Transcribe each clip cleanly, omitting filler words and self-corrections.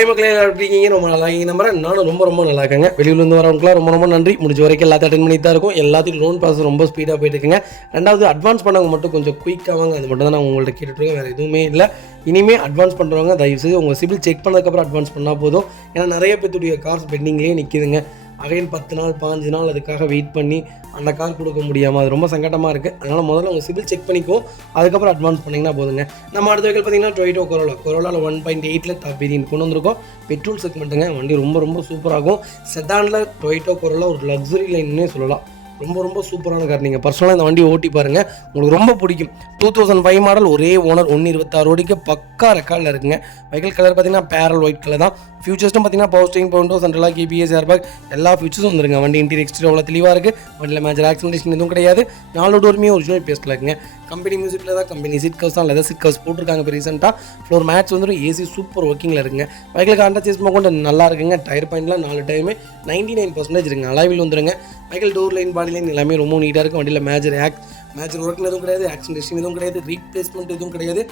Hi மக்களே, எப்படி இருக்கீங்க? ரொம்ப நல்லா இருக்கீங்க நம்புறேன். நானும் ரொம்ப நல்லா இருக்கேங்க. வெளியூர்லேருந்து வரவங்களுக்குலாம் ரொம்ப நன்றி. முடிஞ்ச வரைக்கும் எல்லாத்தையும் அட்டென்ட் பண்ணிட்டு தான் இருக்கும். எல்லாத்தையும் லோன் ப்ராசஸ் ரொம்ப ஸ்பீடாக போயிட்டு இருக்குங்க. ரெண்டாவது அட்வான்ஸ் பண்ணவங்க மட்டும் கொஞ்சம் குயிக்காக வாங்க. அது மட்டும் தான் நான் உங்கள்கிட்ட கேட்டுட்ருக்கேன். வேறு எதுவுமே இல்லை. இனிமேல் அட்வான்ஸ் பண்ணுறவங்க தயவுசெய்து உங்கள் சிபில் செக் பண்ணதுக்கப்புறம் அட்வான்ஸ் பண்ணால் போதும். ஏன்னா நிறைய பேத்துடைய கார்ஸ் பெண்டிங்லேயே நிற்கிதுங்க. அகைன் 10 நாள் 15 நாள் அதுக்காக வெயிட் பண்ணி அந்த கார் கொடுக்க முடியாமல் அது ரொம்ப சங்கடமாக இருக்குது. அதனால் முதல்ல உங்கள் சிபில் செக் பண்ணிக்குவோம், அதுக்கப்புறம் அட்வான்ஸ் பண்ணிங்கன்னா போதுங்க. நம்ம அடுத்த வெஹிக்கிள் பார்த்தீங்கன்னா டொயோட்டா கொரோலாவில் 1.8 டாப் வேரியன்ட் கொண்டு வந்திருக்கோம். பெட்ரோல் செக்மெண்ட்டுங்க. வண்டி ரொம்ப சூப்பராகும். செடானில் டொயோட்டா கொரோலா ஒரு லக்ஸரி லைன்னே சொல்லலாம். ரொம்ப சூப்பரான கார். நீங்கள் பர்சனலாக இந்த வண்டி ஓட்டி பாருங்கள், உங்களுக்கு ரொம்ப பிடிக்கும். 2005 மாடல், ஒரே ஓனர், 126 ஓடிக்கு பக்கா ரெக்கார்டில் இருக்குங்க. வெஹிக்கிள் கலர் பார்த்தீங்கன்னா பேரல் ஒயிட் கலர் தான். ஃபியூச்சர்ஸ்டும் பார்த்தீங்கன்னா power steering, power windows, central lock, ABS, airbag எல்லா ஃபியூச்சர்ஸும் வந்துருங்க. வண்டி இன்டீரியர் எக்ஸ்டீரியர் அவ்வளோ தெளிவாக இருக்குது. வண்டியில் மேஜர் ஆக்சிடென்டேஷன் எதுவும் கிடையாது. 4 டோருமே ஒரிஜினல் பேஸ்ட்டில் இருக்குங்க. கம்பெனி மியூசிக்கில் தான், கம்பெனி சீட் கவர்ஸ் தான், லெதர் சீட் கவர்ஸ் போட்டிருக்காங்க. இப்போ ரீசெண்டாக ஃப்ளோர் மேட்ச் வந்துடும். AC சூப்பர் ஒர்க்கிங்கில் இருக்குங்க. வெஹிக்கிளுக்கு அண்டர் சேஸ் கொண்டு நல்லா இருக்குங்க. டயர் பாயிண்ட்லாம் 4 டயருமே 99% இருக்குங்க. அலாவில் வந்துருங்க. வெஹிக்கிள் டோர் லைன், பாடி லைன் எல்லாமே ரொம்ப நீட்டாக இருக்கும். வண்டியில் மேஜர் ஒர்க்கிங் எதுவும் கிடையாது. ஆக்சிடென்டேஷன் எதுவும் கிடையாது. ரீப்ளேஸ்மெண்ட் எதுவும் கிடையாது.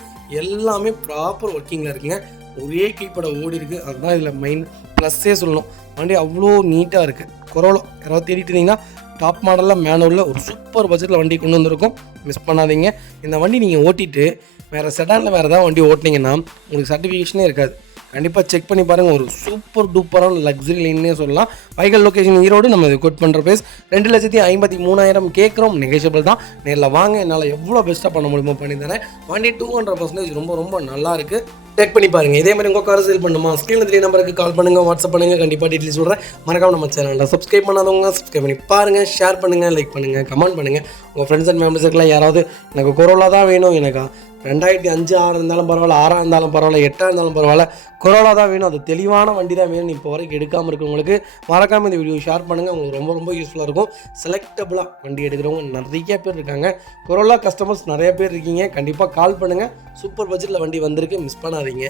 எல்லாமே ப்ராப்பர் ஒர்க்கிங்கில் இருக்குங்க. ஒரே கீப்பட ஓடி இருக்குது. அதுதான் இதில் மெயின் ப்ளஸ்ஸே சொல்லணும். வண்டி அவ்வளோ நீட்டாக இருக்குது. கொரோலா யாராவது தேடிட்டு இருந்தீங்கன்னா டாப் மாடலில் மேனுவலில் ஒரு சூப்பர் பட்ஜெட்டில் வண்டி கொண்டு வந்திருக்கும். மிஸ் பண்ணாதீங்க. இந்த வண்டி நீங்கள் ஓட்டிட்டு வேறு செடானில் வேறு ஏதாவது வண்டி ஓட்டினீங்கன்னா உங்களுக்கு சர்டிஃபிகேஷனே இருக்காது. கண்டிப்பாக செக் பண்ணி பாருங்கள். ஒரு சூப்பர் டூப்பரான லக்ஸரி லைன்னே சொல்லலாம். Vehicle location Erode. நம்ம இது கோட் பண்ணுற ப்ரைஸ் 2,53,000 கேட்குறோம். நெகோஷியபிள் தான். நேரில் வாங்க, என்னால் எவ்வளோ பெஸ்ட்டாக பண்ண முடியுமோ பண்ணி தரேன். வண்டி 200% ரொம்ப நல்லா இருக்குது. செக் பண்ணி பாருங்கள். இதே மாதிரி உங்கள் கார் சேல் பண்ணுமா, ஸ்க்ரீனில் 3 நம்பருக்கு கால் பண்ணுங்கள், வாட்ஸ்அப் பண்ணுங்கள். கண்டிப்பாக டீட்டெயில்ஸ் சொல்கிறேன். மறக்காம நம்ம சேனலில் சப்ஸ்கிரைப் பண்ணாதவங்க சப்ஸ்கிரைப் பண்ணி பாருங்கள். ஷேர் பண்ணுங்கள், லைக் பண்ணுங்கள், கமெண்ட் பண்ணுங்கள். உங்கள் ஃப்ரெண்ட்ஸ் அண்ட் ஃபேமிலிஸுக்குலாம் யாராவது எனக்கு கொரோலா தான் வேணும், எனக்கு 2005 6 இருந்தாலும் பரவாயில்ல, 6 இருந்தாலும் பரவாயில்ல, 8 இருந்தாலும் பரவாயில்ல, கொரோலா தான் வேணும், அது தெளிவான வண்டி தான் வேணும், இப்போ வரைக்கும் எடுக்காமல் இருக்கிறவங்களுக்கு மறக்காமல் இந்த வீடியோ ஷேர் பண்ணுங்கள். உங்களுக்கு ரொம்ப யூஸ்ஃபுல்லாக இருக்கும். செலக்டபுளாக வண்டி எடுக்கிறவங்க நிறைய பேர் இருக்காங்க. கொரோலா கஸ்டமர்ஸ் நிறைய பேர் இருக்கீங்க. கண்டிப்பாக கால் பண்ணுங்கள். சூப்பர் பட்ஜெட்டில் வண்டி வந்திருக்கு, மிஸ் பண்ணாதீங்க.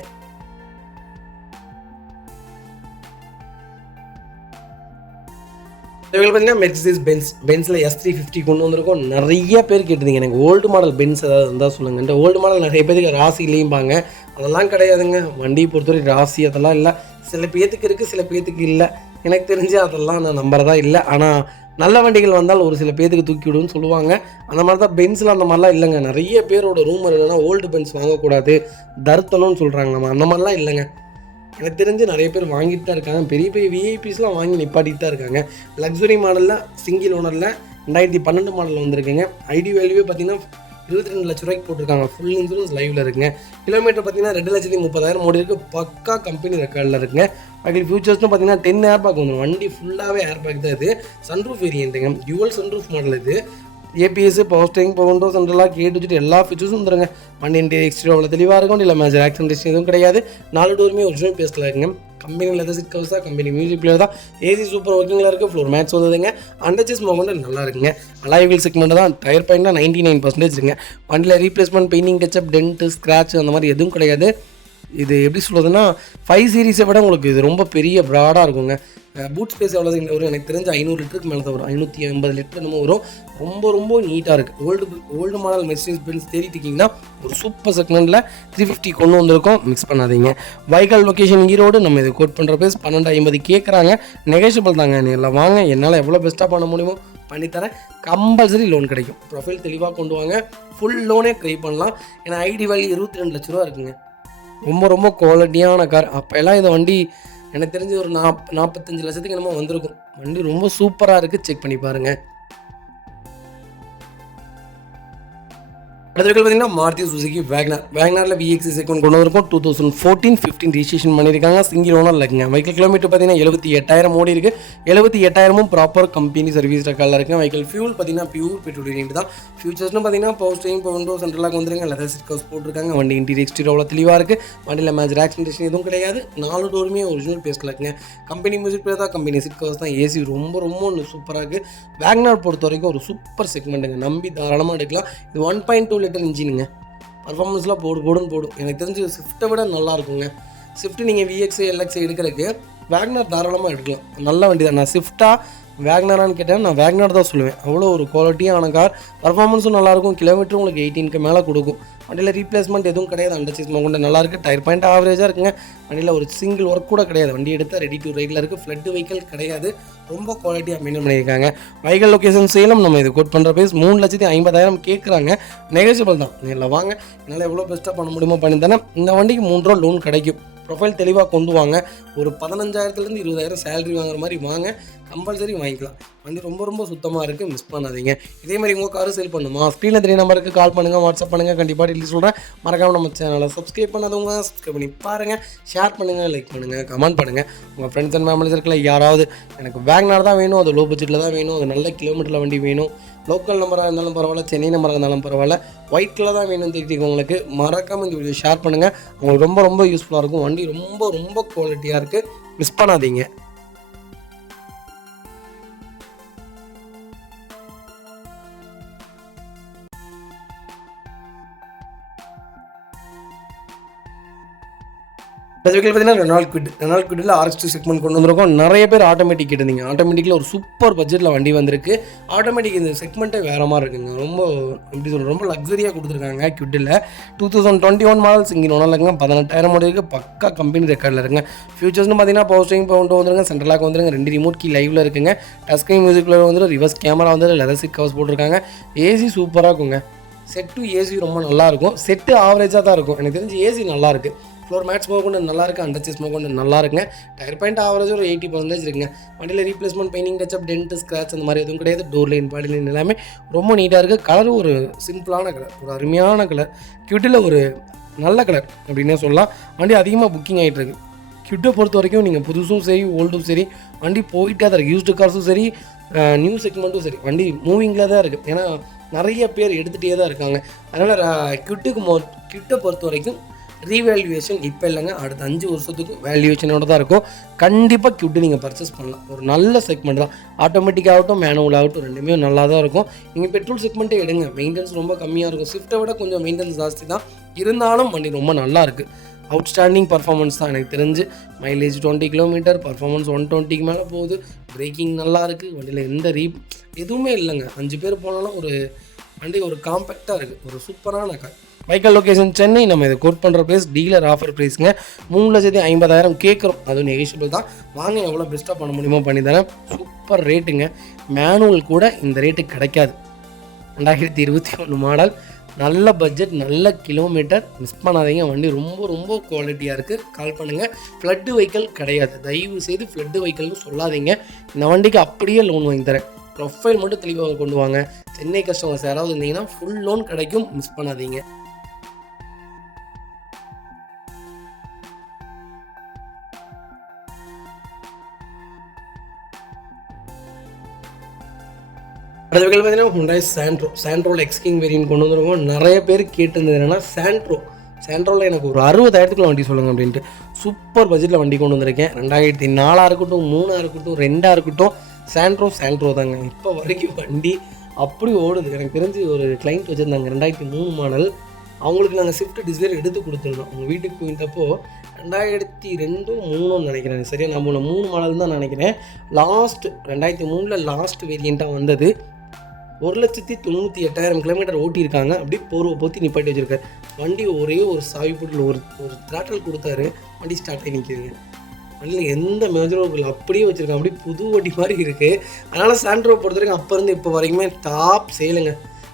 இவங்க பார்த்தீங்கன்னா மெர்சிடிஸ் பென்ஸில் S350 கொண்டு வந்திருக்கோம். நிறைய பேர் கேட்டிருந்தீங்க எனக்கு ஓல்டு மாடல் பென்ஸ் ஏதாவது இருந்தால் சொல்லுங்கள். இந்த ஓல்டு மாடல் நிறைய பேருக்கு ராசி இல்லையும்பாங்க. அதெல்லாம் கிடையாதுங்க. வண்டியை பொறுத்தவரை ராசி அதெல்லாம் இல்லை. சில பேத்துக்கு இருக்குது, சில பேத்துக்கு இல்லை. எனக்கு தெரிஞ்சு அதெல்லாம் நான் நம்புறதா இல்லை. ஆனால் நல்ல வண்டிகள் வந்தால் ஒரு சில பேத்துக்கு தூக்கி விடுன்னு சொல்லுவாங்க. அந்த மாதிரி தான் பென்ஸில் அந்த மாதிரிலாம் இல்லைங்க. நிறைய பேரோட ரூமர் என்னென்னா ஓல்டு பென்ஸ் வாங்கக்கூடாது, தருத்தணும்னு சொல்கிறாங்க. நம்ம அந்த மாதிரிலாம் இல்லைங்க. எனக்கு தெரிஞ்சு நிறைய பேர் வாங்கிட்டு தான் இருக்காங்க. பெரிய விஐபிஸ்லாம் வாங்கி நிப்பாட்டிட்டு தான் இருக்காங்க. லக்ஸுரி மாடலில் சிங்கிள் ஓனரில் 2012 மாடலில் வந்திருக்குங்க. ஐடி வேல்யூவே பார்த்தீங்கன்னா 22 லட்ச ரூபாய்க்கு போட்டிருக்காங்க. ஃபுல் இன்சூரன்ஸ் லைவில் இருக்குங்க. கிலோமீட்டர் பார்த்தீங்கன்னா 2,30,000 ஓடி இருக்குது. பக்கா கம்பெனி ரெக்கார்டில் இருக்குங்க. பாக்கி ஃபியூச்சர்ஸ்னு பார்த்தீங்கன்னா 10 ஏர்பேக் வந்துடும். வண்டி ஃபுல்லாகவே ஏர்பேக் தான். இது சன்ரூஃப் வேரியண்ட்டுங்க. Dual sunroof model. இது ABS, power steering, power windows, central lock, A to Z எல்லா ஃபீச்சர்ஸும் வந்துருங்க. வண்டி இன்டீரியர் எக்ஸ்டீரியர் அவ்வளோ தெளிவாக இருக்கும். இல்லை மேஜர் ஆக்சிடென்டேஷன் எதுவும் கிடையாது. 4 டோருமே ஒரிஜினல் பேஸ்ட்டில் இருக்குங்க. கம்பெனி லெதர் சீட் கவர்ஸ் தான், கம்பெனி மியூசிக் பிளேயர் தான். AC சூப்பர் ஒர்க்கிங்கில் இருக்குது. ஃப்ளோர் மேட்ச் வந்ததுங்க. அண்டர்ச்சேஸ் மொமெண்ட் நல்லா இருக்குங்க. அலாய் வீல் செக்மெண்ட் தான். டயர் பாயிண்ட்லாம் 99% இருக்குங்க. வண்டியில் replacement, painting, touch-up, tent, scratch அந்த மாதிரி எதுவும் கிடையாது. இது எப்படி சொல்கிறதுன்னா 5 சீரீஸை விட உங்களுக்கு இது ரொம்ப பெரிய ப்ராடாக இருக்குங்க. பூட் ஸ்பேஸ் எவ்வளோ வரும் எனக்கு தெரிஞ்சு 500 லிட்டருக்கு மேலே தான் வரும். 580 லிட்டர் என்னமோ வரும். ரொம்ப நீட்டாக இருக்குது. ஓல்டு மாடல் மெர்சிடிஸ் பென்ஸ் தேடிட்டு இருக்கீங்கன்னா ஒரு சூப்பர் செக்மெண்ட்டில் 350 கொண்டு வந்திருக்கோம். மிக்ஸ் பண்ணாதீங்க. Vehicle location Erode. நம்ம இது கோட் பண்ணுற ப்ரைஸ் 12,50 கேட்குறாங்க. நெகோஷியபிள் தாங்க. நேரில் வாங்க, என்னால் எவ்வளோ பெஸ்ட்டாக பண்ண முடியுமோ பண்ணித்தரேன். கம்பல்சரி லோன் கிடைக்கும். ப்ரொஃபைல் தெளிவாக கொண்டு வாங்க. ஃபுல் லோனே ட்ரை பண்ணலாம். ஏன்னா ஐடி வேல்யூ 22 லட்ச ரூபா இருக்குங்க. ரொம்ப குவாலிட்டியான கார். அப்போல்லாம் இந்த வண்டி எனக்கு தெரிஞ்சு ஒரு 45 லட்சத்துக்கு என்னமோ வந்திருக்கும். வண்டி ரொம்ப சூப்பராக இருக்குது. செக் பண்ணி பாருங்கள். அடுத்த பார்த்தீங்கன்னா மாருதி சுசுகி வேகனாரில் VX செக்மெண்ட் கொண்டு வந்திருக்கும். 2014-15 ரிஜிஸ்ட்ரேஷன் பண்ணியிருக்காங்க. சிங்கிள் ஓனர் இருக்குங்க. வெஹிக்கிள் கிலோமீட்டர் பார்த்தீங்கன்னா 78,000 ஓடி இருக்குது. 78,000 ப்ராப்பர் கம்பெனி சர்வீஸ் ரெக்கார்டில் இருக்குங்க. வெஹிக்கிள் ஃபியூல் பார்த்தீங்கன்னா பியூர் பெட்ரோல் வேரியன்ட் தான். ஃபியூச்சர்ஸ்னு பார்த்தீங்கன்னா power steering, power windows, central lock வந்துருங்க. லெதர் சீட் கவர்ஸ் போட்டிருக்காங்க. வண்டி இன்டீரியர் எக்ஸ்டீரியர் அவ்வளோ தெளிவாக இருக்குது. வண்டியில் மேஜர் ஆக்சிடென்டேஷன் எதுவும் கிடையாது. 4 டோருமே ஒரிஜினல் பேஸ்ட்டில் இருக்குங்க. கம்பெனி மியூசிக் பிளேயர் தான், கம்பெனி சீட் கவர்ஸ் தான். AC ரொம்ப சூப்பராக இருக்குது. வேகனார் பொறுத்த வரைக்கும் ஒரு சூப்பர் செக்மெண்ட்டுங்க. நம்பி தாராளமாக எடுக்கலாம். இது 1.2 லிட்டர் இன்ஜினுங்க. பர்ஃபார்மன்ஸ்லாம் போடும். எனக்கு தெரிஞ்சு ஸ்விஃப்ட்டை விட நல்லா இருக்குங்க. ஸ்விஃப்ட் நீங்கள் VX, LX எடுக்கிறதுக்கு வேகனார் தாராளமாக எடுக்கலாம். நல்ல வண்டி தான். நான் ஸ்விஃப்ட்டா வேகனாரான்னு கேட்டேன், நான் வேகனார் தான் சொல்லுவேன். அவ்வளோ ஒரு குவாலிட்டியான கார். பர்ஃபார்மன்ஸும் நல்லாயிருக்கும். கிலோமீட்டரும் உங்களுக்கு 18க்கு மேலே கொடுக்கும். வண்டியில் ரீப்ளேஸ்மெண்ட் எதுவும் கிடையாது. அண்டர் சீட் கொண்டு நல்லாயிருக்கு. டயர் பாயிண்ட் ஆவரேஜாக இருக்குங்க. வண்டியில் ஒரு சிங்கிள் ஒர்க் கூட கிடையாது. வண்டி எடுத்தால் ரெடி டு ரைடில் இருக்குது. ஃப்ளட் வெஹிக்கல் கிடையாது. ரொம்ப குவாலிட்டியாக மெயின்டைன் பண்ணியிருக்காங்க. Vehicle location Salem. நம்ம இது கோட் பண்ணுற ப்ரைஸ் 3,50,000 கேட்குறாங்க. நெகோசியபிள் தான். இல்லை வாங்க, என்னால் எவ்வளோ பெஸ்ட்டாக பண்ண முடியுமோ பண்ணி தானே. இந்த வண்டிக்கு 3 ரூபா லோன் கிடைக்கும். ப்ரொஃபைல் தெளிவாக கொண்டு வாங்க. ஒரு 15,000 20,000 சேலரி வாங்குற மாதிரி வாங்க, கம்பல்சரி வாங்கிக்கலாம். வண்டி ரொம்ப ரொம்ப சுத்தமாக இருக்குது, மிஸ் பண்ணாதீங்க. இதே மாதிரி உங்கள் காரு சேல் பண்ணுமா, ஸ்க்ரீனில் 3 நம்பருக்கு கால் பண்ணுங்கள், வாட்ஸ்அப் பண்ணுங்கள். கண்டிப்பாக டீட்டெயில் சொல்கிறேன். மறக்காமல் நம்ம சேனலை சப்ஸ்கிரைப் பண்ணாதவங்க சப்ஸ்கிரைப் பண்ணி பாருங்கள், ஷேர் பண்ணுங்கள், லைக் பண்ணுங்கள், கமெண்ட் பண்ணுங்கள். உங்கள் ஃப்ரெண்ட்ஸ் அண்ட் ஃபேமிலிஸ் இருக்கல யாராவது எனக்கு வேகனார் தான் வேணும், அது லோ பட்ஜெட்டில் தான் வேணும், அது நல்ல கிலோமீட்டரில் வண்டி வேணும், லோக்கல் நம்பராக இருந்தாலும் பரவாயில்ல, சென்னை நம்பராக இருந்தாலும் பரவாயில்ல, ஒயிட் கலர் தான் வேணும்னு தெரிவிக்க உங்களுக்கு மறக்காமல் இந்த வீடியோ ஷேர் பண்ணுங்கள். உங்களுக்கு ரொம்ப ரொம்ப யூஸ்ஃபுல்லாக இருக்கும். வண்டி ரொம்ப ரொம்ப குவாலிட்டியாக இருக்குது, மிஸ் பண்ணாதீங்க. பார்த்தீங்கன்னா ரெனால்ட் குவிட்டில் RX-2 செக்மெண்ட் கொண்டு வந்திருக்கோம். நிறைய பேர் ஆட்டோமேட்டிக் கேட்டிருந்தீங்க. ஆட்டோமேட்டிக்கில் ஒரு சூப்பர் பட்ஜெட்டில் வண்டி வந்திருக்கு. ஆட்டோமேட்டிக் இந்த செக்மெண்ட்டே வேறு மாதிரி இருக்குங்க. ரொம்ப எப்படி சொல்கிறது, ரொம்ப லக்ஸரியாக கொடுத்துருக்காங்க. குவிட்டில் 2021 மாடல்ஸ் இங்கே ஒன்றாங்க. 18,000 இருக்குது. பக்கா கம்பெனி ரெக்கார்டில் இருக்குங்க. ஃபியூச்சர்ஸ்னு பார்த்தீங்கன்னா பவர் ஸ்டீரிங் கொண்டு வந்துருங்க, சென்ட்ரலாக வந்துருங்க, 2 ரிமோட் கீ லைவில் இருக்குங்க, டச் ஸ்க்ரீன் மியூசிக் வந்துடும், ரிவர்ஸ் கேமரா வந்து லெதர் சீட் கவர்ஸ் போட்டிருக்காங்க. ஏசி சூப்பராக இருக்குங்க. செட்டு ஏசி ரொம்ப நல்லாயிருக்கும். செட்டு ஆவரேஜாக தான் இருக்கும். எனக்கு தெரிஞ்சு ஏசி நல்லாயிருக்கு. ஃப்ளோர் மேட்ச் கொண்டு நல்லாயிருக்கு. அண்டர் சீட் கொண்டு நல்லா இருக்குங்க. டயர் பாயிண்ட் ஆவரேஜ் ஒரு 80% இருக்குங்க. வண்டியில் replacement, painting, touch up, dent, scratch அந்த மாதிரி எதுவும் கிடையாது. டோர் லைன், பாடி லைன் எல்லாமே ரொம்ப நீட்டாக இருக்குது. கலரும் ஒரு சிம்பிளான கலர், ஒரு அருமையான கலர். குவிட்டில் ஒரு நல்ல கலர் அப்படின்னே சொல்லலாம். வண்டி அதிகமாக புக்கிங் ஆகிட்டு இருக்குது. குவிட்டை பொறுத்த வரைக்கும் நீங்கள் புதுசும் சரி ஓல்டும் சரி வண்டி போயிட்டே தான் இருக்குது. யூஸ்டு கார்ஸும் சரி நியூ செக்மெண்ட்டும் சரி வண்டி மூவிங்கில் தான் இருக்குது. ஏன்னா நிறைய பேர் எடுத்துகிட்டே தான் இருக்காங்க. அதனால் குவிட்டை பொறுத்த வரைக்கும் ரீவேல்யூவேஷன் இப்போ இல்லைங்க, அடுத்த 5 வருஷத்துக்கு வேல்யூவேஷனோட தான் இருக்கும். கண்டிப்பாக குவிட்டு நீங்கள் பர்ச்சேஸ் பண்ணலாம். ஒரு நல்ல செக்மெண்ட் தான். ஆட்டோமேட்டிக் ஆகட்டும், மேனுவல் ஆகட்டும், ரெண்டுமே நல்லா தான் இருக்கும். நீங்கள் பெட்ரோல் செக்மெண்ட்டே எடுங்க, மெயின்டெனன்ஸ் ரொம்ப கம்மியாக இருக்கும். ஸ்விஃப்ட்டை விட கொஞ்சம் மெயின்டெனன்ஸ் ஜாஸ்தி தான், இருந்தாலும் வண்டி ரொம்ப நல்லா இருக்குது. அவுட்ஸ்டாண்டிங் பர்ஃபார்மன்ஸ் தான் எனக்கு தெரிஞ்சு. மைலேஜ் 20 கிலோமீட்டர், பர்ஃபார்மன்ஸ் 120க்கு மேலே போகுது. பிரேக்கிங் நல்லா இருக்குது. வண்டியில் எந்த எதுவுமே இல்லைங்க. 5 பேர் போனாலும் ஒரு வண்டி ஒரு காம்பேக்டாக இருக்குது. ஒரு சூப்பரான கார். Vehicle location Chennai. நம்ம இதை கோட் பண்ணுற ப்ரைஸ் டீலர் ஆஃபர் ப்ரைஸுங்க. 3,50,000 கேட்குறோம். அதுவும் நெகோஷியபிள் தான். வாங்க, எவ்வளோ பெஸ்ட்டாக பண்ண முடியுமோ பண்ணி தரேன். சூப்பர் ரேட்டுங்க. மேனுவல் கூட இந்த ரேட்டுக்கு கிடைக்காது. 2021 மாடல், நல்ல பட்ஜெட், நல்ல கிலோமீட்டர், மிஸ் பண்ணாதீங்க. வண்டி ரொம்ப ரொம்ப குவாலிட்டியாக இருக்குது. கால் பண்ணுங்கள். ஃப்ளட்டு வெஹிக்கல் கிடையாது, தயவு செய்து ஃப்ளட்டு வெஹிக்கல்னு சொல்லாதீங்க. இந்த வண்டிக்கு அப்படியே லோன் வாங்கி தரேன். ப்ரொஃபைல் மட்டும் தெளிவாக கொண்டு வாங்க. சென்னை கஸ்டமர்ஸ் யாராவது இருந்தீங்கன்னா ஃபுல் லோன் கிடைக்கும், மிஸ் பண்ணாதீங்க. அடுத்த வெஹிக்கல் பார்த்தீங்கன்னா ஹுண்டாய் சாண்ட்ரோவில் எக்ஸ்கிங் வேரியன்ட் கொண்டு வந்துருக்கோம். நிறைய பேர் கேட்டிருந்தது என்னென்னா சாண்ட்ரோவில் எனக்கு ஒரு 60,000 வண்டி சொல்லுங்கள் அப்படின்ட்டு. சூப்பர் பட்ஜெட்டில் வண்டி கொண்டு வந்திருக்கேன். 2004 இருக்கட்டும், 3 இருக்கட்டும், 2 இருக்கட்டும், சாண்ட்ரோ தாங்க. இப்போ வரைக்கும் வண்டி அப்படி ஓடுது. எனக்கு தெரிஞ்சு ஒரு கிளைண்ட் வச்சுருந்தாங்க, 2003 மாடல். அவங்களுக்கு நாங்கள் ஸ்விஃப்ட் டிசைர் எடுத்து கொடுத்துருந்தோம். அவங்க வீட்டுக்கு போயிட்டப்போ 2002-03 நினைக்கிறேன், சரியா நம்ம 3 மாடல் தான் நினைக்கிறேன். 2003 லாஸ்ட் வேரியண்ட்டாக வந்தது. 1,98,000 கிலோமீட்டர் ஓட்டியிருக்காங்க. அப்படியே போத்தி நிப்பாட்டி வச்சுருக்காரு. வண்டி ஒரே ஒரு சாவி போட்டில் ஒரு த்ராட்டல் கொடுத்தாரு, வண்டி ஸ்டார்ட் ஆகி நிற்கிதுங்க. வண்டியில் எந்த மேஜரும் அப்படியே வச்சுருக்காங்க. அப்படியே புது வண்டி மாதிரி இருக்குது. அதனால் சாண்ட்ரோ பொறுத்த வரைக்கும் அப்போ இருந்து இப்போ வரைக்குமே டாப் சேலுங்க.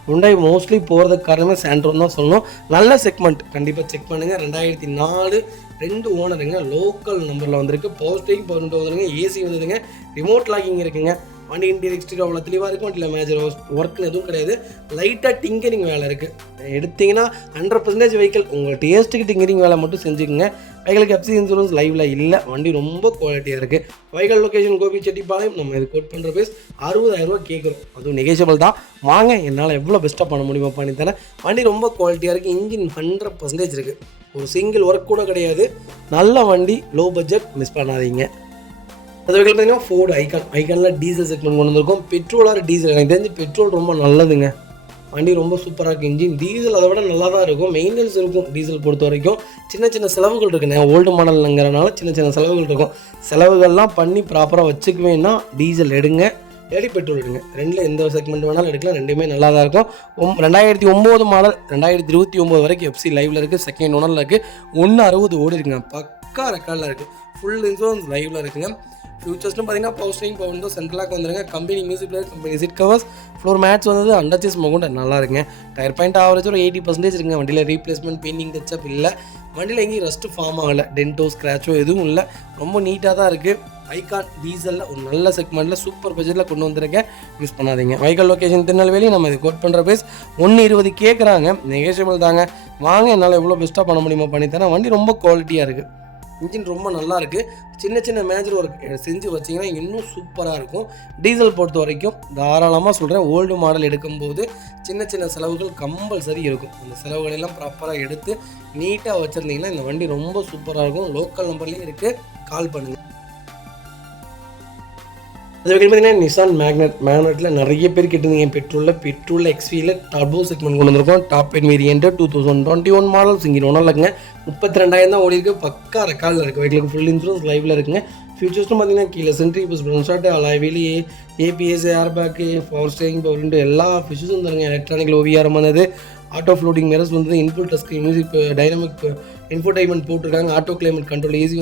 ஹுண்டாய் மோஸ்ட்லி போகிறதுக்கு காரணமே சாண்ட்ரோன்னு தான் சொல்லணும். நல்ல செக்மெண்ட், கண்டிப்பாக செக் பண்ணுங்கள். 2004 2 ஓனருங்க. லோக்கல் நம்பரில் வந்திருக்கு. பவர் ஸ்டீரிங் பவர் வந்துருங்க, ஏசி வந்துடுங்க, ரிமோட் லாக்கிங் இருக்குங்க. வண்டி இன்டீரியர் எக்ஸ்டீரியர் அவ்வளோ தெளிவாக இருக்கும். வண்டியில் மேஜர் ஒர்க்னு எதுவும் கிடையாது. லைட்டாக டிங்கரிங் வேலை இருக்குது. எடுத்திங்கன்னா 100% வெஹிக்கல் உங்கள் டேஸ்ட்டுக்கு டிங்கரிங் வேலை மட்டும் செஞ்சுக்கோங்க. வெஹிக்கலுக்கு எஃப்சி இன்சூரன்ஸ் லைவில் இல்லை. வண்டி ரொம்ப குவாலிட்டியாக இருக்குது. Vehicle location Gobichettipalayam. நம்ம இது கோட் பண்ணுற ப்ரைஸ் 60,000 கேட்குறோம். அதுவும் நெகோஷியபிள் தான். வாங்க, என்னால் எவ்வளோ பெஸ்ட்டாக பண்ண முடியுமோ பண்ணி தரேன். வண்டி ரொம்ப குவாலிட்டியாக இருக்குது. இன்ஜின் 100% இருக்குது. ஒரு சிங்கிள் ஒர்க் கூட கிடையாது. நல்ல வண்டி, லோ பட்ஜெட், மிஸ் பண்ணாதீங்க. அது வெஹிக்கல் பார்த்தீங்கன்னா ஃபோர்டு ஐகானில் டீசல் செக்மெண்ட் கொண்டு வந்திருக்கும். பெட்ரோலாக டீசல், எனக்கு தெரிஞ்சு பெட்ரோல் ரொம்ப நல்லதுங்க. வண்டி ரொம்ப சூப்பராக இருக்குது. இன்ஜின் டீசல் அதை விட நல்லா தான் இருக்கும். மெயின்டெனன்ஸ் இருக்கும். டீசல் பொறுத்த வரைக்கும் சின்ன செலவுகள் இருக்குண்ணே. ஓல்டு மாடலுங்கிறனால சின்ன செலவுகள் இருக்கும். செலவுகள்லாம் பண்ணி ப்ராப்பராக வச்சுக்குவேன்னா டீசல் எடுங்க. இல்லாட்டி பெட்ரோல் எடுங்க. ரெண்டில் எந்த செக்மெண்ட் வேணாலும் எடுக்கலாம், ரெண்டுமே நல்லா தான் இருக்கும். 2009 மாடல் 2029 வரைக்கும் எஃப்சி லைவில் இருக்குது, செகண்ட் ஓனரில் இருக்குது, 160 ஓடி இருக்குங்க, பக்கா ரெக்கார்டில் இருக்குது, ஃபுல் இன்சூரன்ஸ் லைவில் இருக்குங்க. ஃபியூச்சர்ஸ்னு பார்த்தீங்கன்னா பவர் ஸ்டீரிங், பவர் விண்டோ, சென்ட்ரலாக வந்துருங்க, company music player, company seat covers, floor mats வந்தது அண்டர்ச்சேஸ் மகூண்ட் நல்லா இருக்குங்க. டயர் பாயிண்ட் ஆவரேஜ் ஒரு 80% இருக்குங்க. வண்டியில் ரீப்ளேஸ்மெண்ட் பெயிண்டிங் டச்சப் இல்லை, வண்டியில் எங்கேயும் ரஸ்ட்டு ஃபார்ம் ஆகலை, டென்ட்டோ ஸ்க்ராச்சோ எதுவும் இல்லை, ரொம்ப நீட்டாக தான் இருக்குது. ஐகான் டீசலில் ஒரு நல்ல செக்மெண்ட்டில் சூப்பர் பட்ஜெட்டில் கொண்டு வந்திருக்கேன், யூஸ் பண்ணாதீங்க. வெஹிக்கல் லொக்கேஷன் திருநெல்வேலி, நம்ம இது கோட் பண்ணுற பேஸ் 120 கேட்குறாங்க, நெகோஷியபிள் தாங்க. வாங்க, என்னால் எவ்வளோ பெஸ்ட்டாக பண்ண முடியுமோ பண்ணித்தரேன். வண்டி ரொம்ப குவாலிட்டியாக இருக்குது, இன்ஜின் ரொம்ப நல்லா இருக்குது. சின்ன சின்ன மேஜர் ஒர்க் செஞ்சு வச்சிங்கன்னா இன்னும் சூப்பராக இருக்கும். டீசல் பொறுத்த வரைக்கும் தாராளமாக சொல்கிறேன், ஓல்டு மாடல் எடுக்கும்போது சின்ன சின்ன செலவுகள் கம்பல்சரி இருக்கும். அந்த செலவுகளெல்லாம் ப்ராப்பராக எடுத்து நீட்டாக வச்சுருந்தீங்கன்னா இந்த வண்டி ரொம்ப சூப்பராக இருக்கும். லோக்கல் நம்பர்லேயும் இருக்குது, கால் பண்ணுங்கள். அது வரைக்கும் பார்த்தீங்கன்னா நிசான் மேக்னெட்டில் நிறைய பேர் கேட்டிருந்தீங்க. பெட்ரோலில் எக்ஸ்வியில் டர்போ செக்மெண்ட் கொண்டு வந்திருக்கோம். Top end variant 2021 model single owner இருக்குங்க. 32,000 தான் ஓடி இருக்குது, பக்கா ரெக்கார்டில் இருக்குது. வெஹிக்கிளுக்கு ஃபுல் இன்சூரன்ஸ் லைவில் இருக்குங்க. ஃபியூச்சர்ஸ்னு பார்த்தீங்கன்னா கீழே சென்ட்ரி பஸ் ஸ்டார்ட் அலாய்விலி ABS airbag power steering power window எல்லா ஃபியூச்சர்ஸும் வந்துருங்க. எலக்ட்ரானிக் ஓவிஆர் வந்தது, ஆட்டோ ஃப்ளோட்டிங் மிரர்ஸ் வந்து, input touch screen, music dynamic infotainment போட்டிருக்காங்க, ஆட்டோ கிளைமேட் கண்ட்ரோல், ஏசி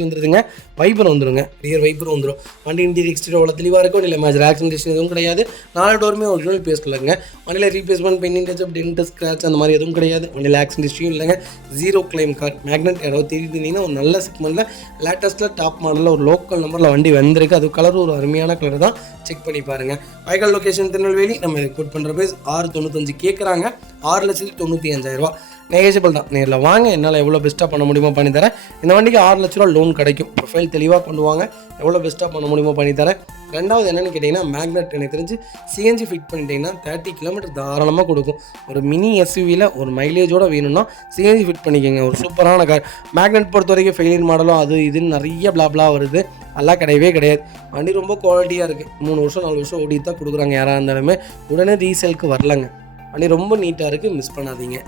வந்துடுதுங்க, வைப்பர் வந்துடுங்க, ரியர் வைப்பர் வந்துடும். வண்டி இன்டீரியர் எக்ஸ்டீரியர் அவ்வளோ தெளிவாக இருக்கும், இல்லை மேஜர் ஆக்சிடென்டேஷன் எதுவும் கிடையாது. 4 டோருமே ஒரிஜினல் பேஸ்ட்லங்க. வண்டியில் replacement painting touch up dent scratch அந்த மாதிரி எதுவும் கிடையாது. வண்டியில் ஆக்சிடென்டேஷன் இல்லைங்க. 0 கிளைம் கார் மேக்னெட் யாராவது தெரியுதுன்னா ஒரு நல்ல செக்மெண்ட்டில் லேட்டஸ்ட்டில் டாப் மாடலில் ஒரு லோக்கல் நம்பரில் வண்டி வந்திருக்கு. அது கலர் ஒரு அருமையான கலர் தான், செக் பண்ணி பாருங்கள். வெஹிக்கல் லொக்கேஷன் திருநெல்வேலி, நம்ம இதை கோட் பண்ணுற பேஸ் 695 கேட்குறாங்க, 6,95,000. நெகோஷியபிள் தான். நேரில் வாங்க, என்னால் எவ்வளோ பெஸ்ட்டாக பண்ண முடியுமோ பண்ணித்தரேன். இந்த வண்டிக்கு 6 லட்ச ரூபா லோன் கிடைக்கும். ப்ரொஃபைல் தெளிவாக கொண்டு வாங்க, எவ்வளோ பெஸ்ட்டாக பண்ண முடியுமோ பண்ணித்தரேன். ரெண்டாவது என்னென்னு கேட்டிங்கன்னா, மேக்னெட் எனக்கு தெரிஞ்சு சிஎன்ஜி ஃபிட் பண்ணிட்டீங்கன்னா 30 கிலோமீட்டர் தாராளமாக கொடுக்கும். ஒரு மினி எஸ்யூவியில் ஒரு மைலேஜோடு வேணும்னா சிஎன்ஜி ஃபிட் பண்ணிக்கோங்க, ஒரு சூப்பரான கார். மேக்னெட் பொறுத்த வரைக்கும் ஃபெயிலியர் மாடலும் அது இதுன்னு நிறைய பிளாப்லா வருது, அதெல்லாம் கிடையவே கிடையாது. வண்டி ரொம்ப குவாலிட்டியாக இருக்குது. 3 வருஷம் 4 வருஷம் ஓடி தான் கொடுக்குறாங்க. யாராக இருந்தாலுமே உடனே ரீசேலுக்கு வரலங்க. வண்டி ரொம்ப நீட்டாக இருக்குது, மிஸ் பண்ணாதீங்க.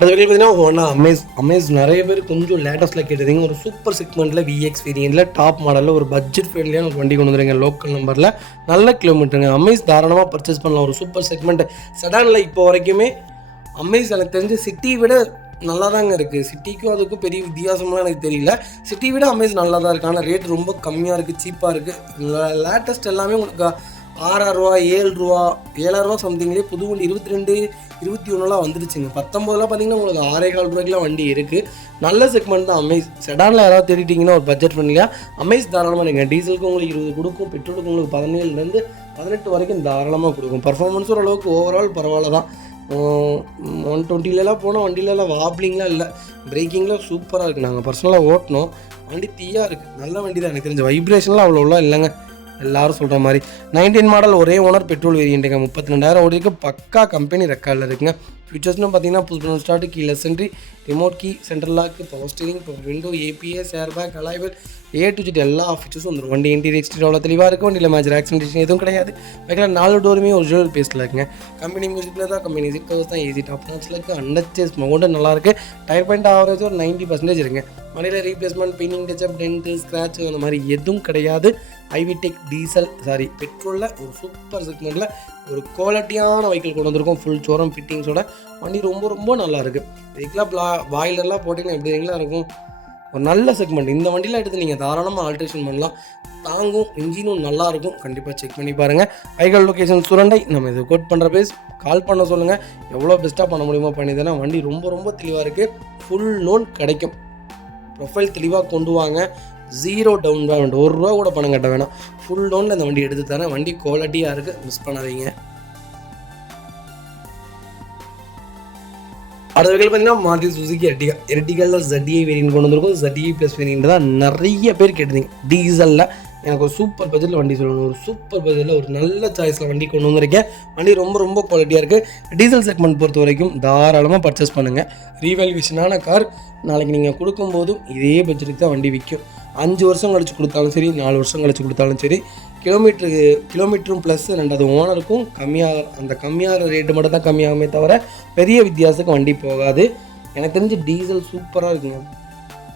அது வரைக்கும் பார்த்தீங்கன்னா ஒன்றா அமேஸ் நிறைய பேர் கொஞ்சம் லேட்டஸ்ட்டில் கேட்டிருந்தீங்க. ஒரு சூப்பர் செக்மெண்ட்டில் விஎக்ஸ் வேரியண்ட்டில் டாப் மாடலில் ஒரு பட்ஜெட் ஃப்ரெண்ட்லியான ஒரு வண்டி கொண்டு வந்துருங்க, லோக்கல் நம்பரில், நல்ல கிலோமீட்டருங்க. அமேஸ் தாராளமாக பர்ச்சேஸ் பண்ணலாம். ஒரு சூப்பர் செக்மெண்ட் செடானில் இப்போ வரைக்குமே அமேஸ் எனக்கு தெரிஞ்சு சிட்டி விட நல்லா தாங்க இருக்குது. சிட்டிக்கும் அதுக்கும் பெரிய வித்தியாசம்லாம் எனக்கு தெரியல. சிட்டி விட அமேஸ் நல்லா தான் இருக்குது, ஆனால் ரேட் ரொம்ப கம்மியாக இருக்குது, சீப்பாக இருக்குது. லேட்டஸ்ட் எல்லாமே உங்களுக்கு 6,000 ரூபா 7,000 ரூபா சம்திங்லேயே புது வண்டி 22, 21 வந்துடுச்சுங்க. 19 பார்த்தீங்கன்னா உங்களுக்கு 6,400 ரூபாய்க்குலாம் வண்டி இருக்குது. நல்ல செக்மெண்ட் தான் அமேஸ். செடானில் யாராவது தேடிட்டிங்கன்னா ஒரு பட்ஜெட் ஃப்ரெண்ட்லியாக அமேஸ் தாராளமாக நீங்கள் டீசலுக்கு உங்களுக்கு 20 கொடுக்கும், பெட்ரோலுக்கு உங்களுக்கு 17 18 வரைக்கும் தாராளமாக கொடுக்கும். பர்ஃபார்மன்ஸ் ஓரளவுக்கு ஓவரால் பரவாயில்ல தான். 120லலாம் போனால் வண்டியிலலாம் வாப்ளிங்லாம் இல்லை, பிரேக்கிங்லாம் சூப்பராக இருக்குது. நாங்கள் பர்சனலாக ஓட்டினோம், வண்டி தீயாக இருக்குது, நல்ல வண்டி தான். எனக்கு தெரிஞ்ச வைப்ரேஷன்லாம் அவ்வளோலாம் இல்லைங்க, எல்லாரும் சொல்கிற மாதிரி. 19 மாடல் ஒரே ஓனர் பெட்ரோல் வேரியண்ட்டுங்க, 32,000 ஓடி இருக்குது, பக்கா கம்பெனி ரெக்கார்டில் இருக்குங்க. ஃபியூச்சர்ஸ்னு பார்த்தீங்கன்னா புது ஸ்டார்ட்டு, கீழே சென்ட்ரி, remote key, central lock, power steering, power window, ABS, airbag, alloy wheel, A to Z எல்லா ஃபீச்சர்ஸும் வந்துடும். வண்டி இன்டீரியர் எக்ஸ்டீரியர் அவ்வளோ தெளிவாக இருக்கும். வண்டியில் மேஜர் ஆக்சிடென்டேஷன் எதுவும் கிடையாது. பைக்கில் 4 டோருமே ஒரிஜினல் பேஸ்ட்டில் இருக்குங்க. கம்பெனி மியூசிக்கில் தான், கம்பெனி சீட் கவர்ஸ் தான், ஏசி டாப் நாட்சில் இருக்குது, அண்டர்ச்சேஸ் மவுண்ட் நல்லாயிருக்கு. டயர் பாயிண்ட் ஆவரேஜ் ஒரு 90% இருக்குங்க. வண்டியில் replacement painting touch-up tent scratch அந்த மாதிரி எதுவும் கிடையாது. ஐவிடெக் பெட்ரோலில் ஒரு சூப்பர் செக்மெண்ட்டில் ஒரு குவாலிட்டியான வெஹிக்கிள் கொண்டு வந்திருக்கும், ஃபுல் சோரம் ஃபிட்டிங்ஸோட. வண்டி ரொம்ப ரொம்ப நல்லாயிருக்கு. இதுக்கெலாம் பாய்லர்லாம் போட்டிங்கன்னா எப்படி எங்கெல்லாம் இருக்கும், ஒரு நல்ல செக்மெண்ட். இந்த வண்டியில் எடுத்து நீங்கள் தாராளமாக ஆல்ட்ரேஷன் பண்ணலாம், தாங்கும், இன்ஜினும் நல்லாயிருக்கும். கண்டிப்பாக செக் பண்ணி பாருங்கள். வெஹிக்கிள் லொக்கேஷன் சுரண்டை, நம்ம இது கோட் பண்ணுற பேஸ் கால் பண்ண சொல்லுங்கள், எவ்வளோ பெஸ்ட்டாக பண்ண முடியுமோ பண்ணி தரேன். வண்டி ரொம்ப ரொம்ப தெளிவாக இருக்குது, ஃபுல் லோன் கிடைக்கும். ப்ரொஃபைல் தெளிவாக கொண்டு வாங்க, 0 டவுன் பேமெண்ட், 1 ரூபா கூட பணம் கட்ட வேணாம், ஃபுல் லோனில் இந்த வண்டி எடுத்து தரேன். வண்டி குவாலிட்டியாக இருக்குது, மிஸ் பண்ணாதீங்க. அடுத்த வகையில் பார்த்தீங்கன்னா மாருதி சுசுகி எர்டிகாவில் ZDI வேரியன்ட் கொண்டு வந்திருக்கும். ZDI ப்ளஸ் வேரியன்ட் தான் நிறைய பேர் கேட்டிருந்தீங்க. டீசலில் எனக்கு ஒரு சூப்பர் பட்ஜெட்டில் வண்டி சொல்லணும், ஒரு சூப்பர் பட்ஜெட்டில் ஒரு நல்ல சாய்ஸில் வண்டி கொண்டு வந்திருக்கேன். வண்டி ரொம்ப ரொம்ப குவாலிட்டியாக இருக்குது. டீசல் செக்மெண்ட் பொறுத்த வரைக்கும் தாராளமாக பர்ச்சேஸ் பண்ணுங்கள். ரீவேல்யூஷனான கார் நாளைக்கு நீங்கள் கொடுக்கும்போதும் இதே பட்ஜெட்டுக்கு தான் வண்டி விற்கும். 5 வருஷம் கழிச்சு கொடுத்தாலும் சரி, 4 வருஷம் கழிச்சு கொடுத்தாலும் சரி, கிலோமீட்டரும் ப்ளஸ் 2வது ஓனருக்கும் அந்த கம்மியாகிற ரேட்டு மட்டும் தான் கம்மியாகுமே தவிர பெரிய வித்தியாசத்துக்கு வண்டி போகாது. எனக்கு தெரிஞ்சு டீசல் சூப்பராக இருக்குங்க.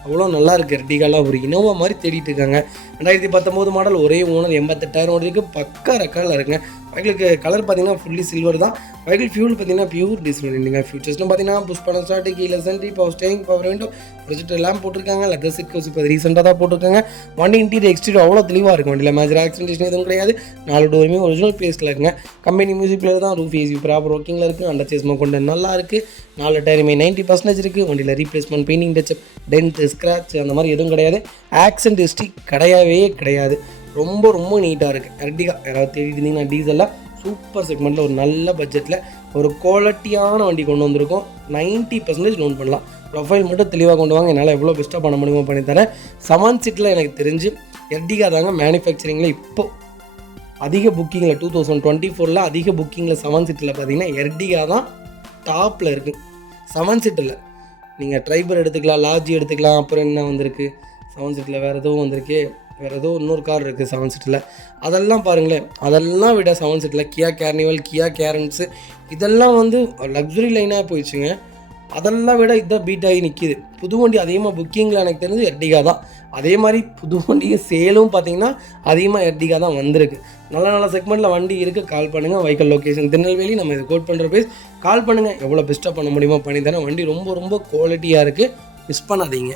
அவ்வளோ நல்லா இருக்குது. எர்டிகாலாம் ஒரு இனோவா மாதிரி தேடிட்டு இருக்காங்க. 2019 மாடல், ஒரே ஓனர், 88,000 ஓடிருக்கு. பக்கா ரெக்கார்டில் இருக்குங்க. வெஹிக்கிளுக்கு கலர் பார்த்தீங்கன்னா ஃபுல்லி சில்வர் தான். வெஹிக்கிள் ஃபியூல் பார்த்தீங்கன்னா பியூர் டீசல் வண்டிங்க. ஃபியூச்சர்ஸ்லாம் பார்த்தீங்கன்னா புஷ் பட்டன் ஸ்டார்ட், கீழே சென்ட்ரி, power steering, power window, projector lamp போட்டிருக்காங்க. லெதர் சீட் கவர்ஸ் இப்போ ரீசெண்டாக தான் போட்டிருக்காங்க. வண்டி இன்டீரியர் எக்ஸ்டீரியர் அவ்வளோ தெளிவாக இருக்கும். வண்டியில் மேஜர் ஆக்சிடென்டேஷன் எதுவும் கிடையாது. 4 டோருமே ஒரிஜினல் பிளேஸில் இருக்குங்க. கம்பெனி மியூசிக் பிளேயர் தான். ரூஃப் ஏசி ப்ராப்பர் ஒர்க்கிங்கில் இருக்குது. அண்டர் சேஸ்மா கொண்டு நல்லா இருக்குது. 4 டயருமே 90% இருக்குது. வண்டியில் replacement, painting touch up, dent, scratch அந்த மாதிரி எதுவும் கிடையாது. ஆக்சிடென்ட் ஹிஸ்ட்ரி கிடையாது. ரொம்ப ரொம்ப நீட்டாக இருக்குது. எர்டிகா யாராவது தேடிட்டு இருந்தீங்கன்னா டீசலில் சூப்பர் செக்மெண்ட்டில் ஒரு நல்ல பட்ஜெட்டில் ஒரு குவாலிட்டியான வண்டி கொண்டு வந்திருக்கோம். 90% லோன் பண்ணலாம். ப்ரொஃபைல் மட்டும் தெளிவாக கொண்டு வாங்க. என்னால் எவ்வளோ பெஸ்ட்டாக பண்ண முடியுமோ பண்ணித்தரேன். 7 சீட்டில் எனக்கு தெரிஞ்சு எர்டிகா தாங்க மேனுஃபேக்சரிங்கில் இப்போ அதிக புக்கிங்கில் 2024 அதிக புக்கிங்கில் 7 சீட்டில் பார்த்தீங்கன்னா எர்டிகா தான் டாப்பில் இருக்குது. 7 சீட்டில் நீங்கள் ட்ரைபர் எடுத்துக்கலாம், லார்ஜ் எடுத்துக்கலாம். அப்புறம் என்ன வந்திருக்கு 7 சீட்டில்? வேறு எதுவும் வந்திருக்கு, வேறு ஏதோ இன்னொரு கார் இருக்குது 7 சீட்டில். அதெல்லாம் பாருங்களேன். அதெல்லாம் விட 7 சீட்டில் கியா கேர்னிவல், கியா கேரன்ஸு இதெல்லாம் வந்து லக்ஸுரி லைனாக போயிடுச்சுங்க. அதெல்லாம் விட இதான் பீட் ஆகி நிற்கிது. புது வண்டி அதிகமாக புக்கிங்கில் எனக்கு தெரிஞ்சு எர்டிகா தான். அதே மாதிரி புது வண்டியை சேலும் பார்த்தீங்கன்னா அதிகமாக எர்டிகா தான் வந்திருக்கு. நல்ல செக்மெண்ட்டில் வண்டி இருக்குது. கால் பண்ணுங்கள். Vehicle location Tirunelveli. நம்ம இது கோட் பண்ணுற பேஸ் கால் பண்ணுங்கள். எவ்வளோ பெஸ்ட்டாக பண்ண முடியுமோ பண்ணித்தரேன். வண்டி ரொம்ப ரொம்ப குவாலிட்டியாக இருக்குது. மிஸ் பண்ணாதீங்க.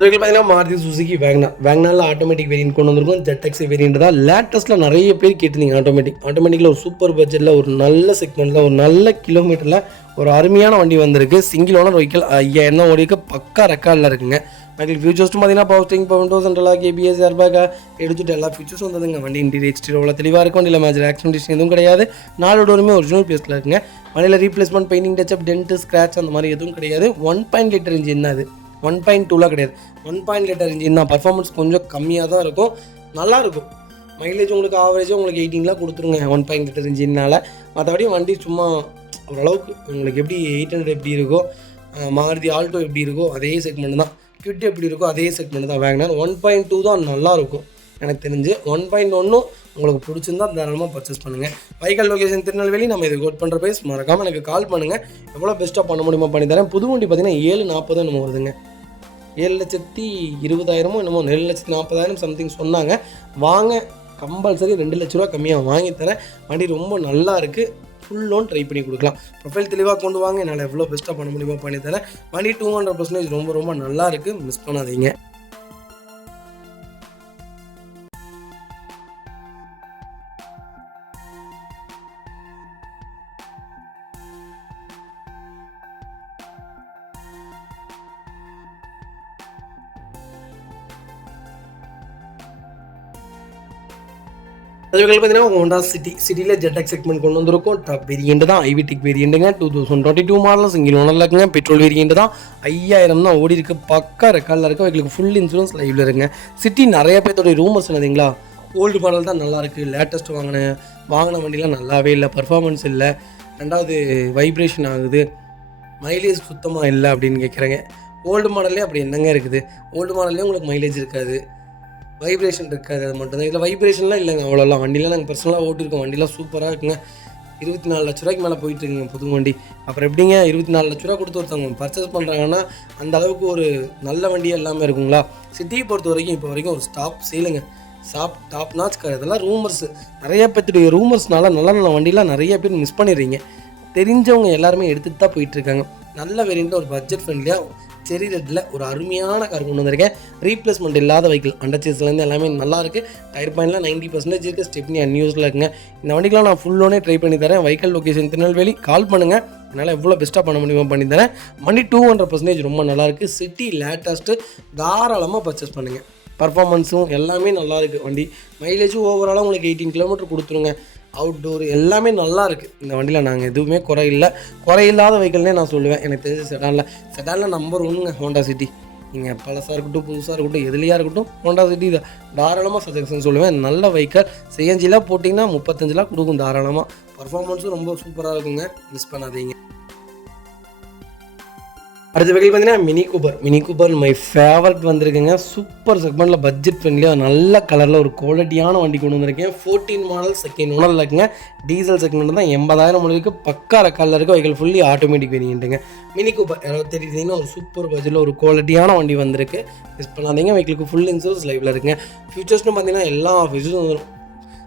பார்த்தீங்கன்னா மாருதி சுசுகி வேக்னாரில் ஆட்டோமேட்டிக் வேரியன்ட் கொண்டு வந்திருக்கும். ZX வேரியன்ட் தான். லேட்டஸ்ட்டில் நிறைய பேர் கேட்டிருந்தீங்க. ஆட்டோமேட்டிக்கில் ஒரு சூப்பர் பட்ஜெட்டில், ஒரு நல்ல செக்மெண்ட்டில், ஒரு நல்ல கிலோமீட்டரில் ஒரு அருமையான வண்டி வந்திருக்கு. சிங்கிள் ஓனர் வெஹிக்கிள், 5000 ஓடிக்கு பக்கா ரெக்கார்டில் இருக்குங்க. வெஹிக்கிள் ஃபியூச்சர்ஸ்ட்டு பார்த்தீங்கன்னா power steering, power window, central lock, ABS, airbag எடுத்துட்டு எல்லா ஃபியூச்சர்ஸும் வந்ததுங்க. வண்டி இன்டீரியர் எக்ஸ்டீரியர் அவ்வளோ தெளிவாக இருக்கும். வண்டியில் மேஜர் ஆக்சிடென்டேஷன் எதுவும் கிடையாது. 4 டோருமே ஒரிஜினல் பிளேஸில் இருக்குங்க. வண்டியில் replacement, painting touch up, dent, scratch அந்த மாதிரி எதுவும் கிடையாது. 1.0 லிட்டர் இன்ஜின் தான் அது. 1.2 கிடையாது. 1.0 லிட்டர் இன்ஜின் தான். பர்ஃபார்மன்ஸ் கொஞ்சம் கம்மியாக தான் இருக்கும். நல்லாயிருக்கும். மைலேஜ் உங்களுக்கு ஆவரேஜாக உங்களுக்கு 18 கொடுத்துருங்க 1.0 லிட்டர் இன்ஜின்னால். மற்றபடி வண்டி சும்மா ஓரளவுக்கு உங்களுக்கு எப்படி 800 எப்படி இருக்கோ, மாருதி ஆல்டோ எப்படி இருக்கோ அதே செக்மெண்ட் தான். கிட் எப்படி இருக்கோ அதே செக்மெண்ட் தான். வேகனார் 1.2 தான் நல்லாயிருக்கும் எனக்கு தெரிஞ்சு. 1.1 உங்களுக்கு பிடிச்சிருந்தா தாராளமாக பர்ச்சேஸ் பண்ணுங்கள். Vehicle location Tirunelveli. நம்ம இது கோட் பண்ணுற பேஸ் மறக்காமல் எனக்கு கால் பண்ணுங்கள். எவ்வளோ பெஸ்ட்டாக பண்ண முடியுமா பண்ணித்தரேன். புது வண்டி பார்த்தீங்கன்னா 740 நம்ம வருதுங்க. 7,20,000 என்னமோ 7,40,000 சம்திங் சொன்னாங்க. வாங்க, கம்பல்சரி 2 லட்ச ரூபா கம்மியாக வாங்கித்தரேன். வண்டி ரொம்ப நல்லா இருக்குது. ஃபுல் லோன் ட்ரை பண்ணி கொடுக்கலாம். ப்ரொஃபைல் தெளிவாக கொண்டு வாங்க. என்னால் எவ்வளோ பெஸ்ட்டாக பண்ண முடியுமோ பண்ணித்தரேன். வண்டி 200% ரொம்ப ரொம்ப நல்லா இருக்குது. மிஸ் பண்ணாதீங்க. அதுக்கு பார்த்தீங்கன்னா ஹோண்டா சிட்டியில் ZX செக்மெண்ட் கொண்டு வந்திருக்கும். டாப் வேரியண்ட் தான். ஐவிடிக் வேரியண்ட்டுங்க. 2022 மாடல் சிங்கிள் ஓனரில் இருக்குங்க. பெட்ரோல் வேரியண்ட் தான். 5000 தான் ஓடி இருக்குது. பக்கா ரெக்கார்டில் இருக்குது. எங்களுக்கு ஃபுல் இன்சூரன்ஸ் லைவில் இருக்குங்க. சிட்டி நிறைய பேர்த்தோடைய ரூமர்ஸ் என்னதுங்களா, ஓல்டு மாடல் தான் நல்லாயிருக்கு, லேட்டஸ்ட் வாங்கின வண்டிலாம் நல்லாவே இல்லை, பர்ஃபார்மன்ஸ் இல்லை, ரெண்டாவது வைப்ரேஷன் ஆகுது, மைலேஜ் சுத்தமாக இல்லை அப்படின்னு கேட்குறாங்க. ஓல்டு மாடல்லே அப்படி என்னங்க இருக்குது? ஓல்டு மாடல்லே உங்களுக்கு மைலேஜ் இருக்காது, வைப்ரேஷன் இருக்காது. அது மட்டும்தான். இதில் வைப்ரேஷன்லாம் இல்லைங்க. அவ்வளோலாம் வண்டிலாம் நாங்கள் பர்சனலாக ஓட்டிருக்கோம். வண்டிலாம் சூப்பராக இருக்குங்க. 24 லட்ச ரூபாய்க்கு மேலே போயிட்டுருக்குங்க புது வண்டி. அப்புறம் எப்படிங்க 24 லட்ச ரூபா கொடுத்து ஒருத்தவங்க பர்ச்சேஸ் பண்ணுறாங்கன்னா அந்த அளவுக்கு ஒரு நல்ல வண்டியாக எல்லாமே இருக்குங்களா? சிட்டியை பொறுத்த வரைக்கும் இப்போ வரைக்கும் ஒரு ஸ்டாப் சேலுங்க. Top notch car. இதெல்லாம் ரூமர்ஸ். நிறைய பேர்த்துடைய ரூமர்ஸ்னால நல்ல வண்டிலாம் நிறைய பேர் மிஸ் பண்ணிடுறீங்க. தெரிஞ்சவங்க எல்லாருமே எடுத்துகிட்டு தான் போயிட்டுருக்காங்க. நல்ல வேரியண்ட்டில் ஒரு பட்ஜெட் ஃப்ரெண்ட்லியாக செரி ரெட்டில் ஒரு அருமையான கார் கொண்டு வந்திருக்கேன். ரீப்ளேஸ்மெண்ட் இல்லாத வெஹிக்கிள். அண்டர் சேஸ்லேருந்து எல்லாமே நல்லாயிருக்கு. டயர் பாயிண்ட்லாம் 90% இருக்குது. ஸ்டெப்னி அன்யூஸில் இருக்குங்க. இந்த வண்டிக்கெலாம் நான் ஃபுல் லோனே ட்ரை பண்ணி தரேன். Vehicle location Tirunelveli. கால் பண்ணுங்கள். என்னால் எவ்வளோ பெஸ்ட்டாக பண்ண முடியுமோ பண்ணி தரேன். வண்டி 200% ரொம்ப நல்லாயிருக்கு. City latest. தாராளமாக பர்ச்சேஸ் பண்ணுங்கள். பர்ஃபார்மன்ஸும் எல்லாமே நல்லாயிருக்கு. வண்டி மைலேஜும் ஓவராலாக உங்களுக்கு 18 கிலோமீட்டர் கொடுத்துருங்க. அவுட்டோர் எல்லாமே நல்லா இருக்குது. இந்த வண்டியில் நாங்கள் எதுவுமே குறையில்லாத வெஹிக்கிள்னே நான் சொல்லுவேன். எனக்கு தெரிஞ்ச செடானில் நம்பர் 1ங்க ஹோண்டா சிட்டி. நீங்கள் பழசாக இருக்கட்டும், புதுசாக இருக்கட்டும், எதுலையாக இருக்கட்டும், ஹோண்டா சிட்டி தான் தாராளமாக சஜெக்ஷன் சொல்லுவேன். நல்ல வெஹிக்கிள். CNGலாம் போட்டிங்கன்னா 35 லாக் கொடுக்கும் தாராளமாக. பர்ஃபார்மன்ஸும் ரொம்ப சூப்பராக இருக்குங்க. மிஸ் பண்ணாதீங்க. அடுத்த வெஹிக்கிள் பார்த்தீங்கன்னா மினி கூப்பர் மை ஃபேவரட் வந்திருக்குங்க. சூப்பர் செக்மெண்ட்டில் பட்ஜெட் ஃப்ரெண்ட்லியாக நல்ல கலரில் ஒரு குவாலிட்டியான வண்டி கொண்டு வந்திருக்கேன். 14 மாடல் செகண்ட் ஓனரில் இருக்குங்க. டீசல் செக்மெண்ட் தான் 80,000 முடிவுக்கு பக்கா ரெக்கார்டில் இருக்க வெஹிக்கிள் ஃபுல்லி ஆட்டோமேட்டிக் வேரியண்ட்டுங்க. மினி கூப்பர் யாராவது தெரியுதுன்னா ஒரு சூப்பர் பட்ஜெட்டில் ஒரு குவாலிட்டியான வண்டி வந்திருக்கு. மிஸ் பண்ணாதீங்க. வெஹிக்கிளுக்கு ஃபுல் இன்சூரன்ஸ் லைவில் இருக்குங்க. ஃபியூச்சர்ஸ்னு பார்த்தீங்கன்னா எல்லா ஃபீச்சர்ஸும் வந்துடும்.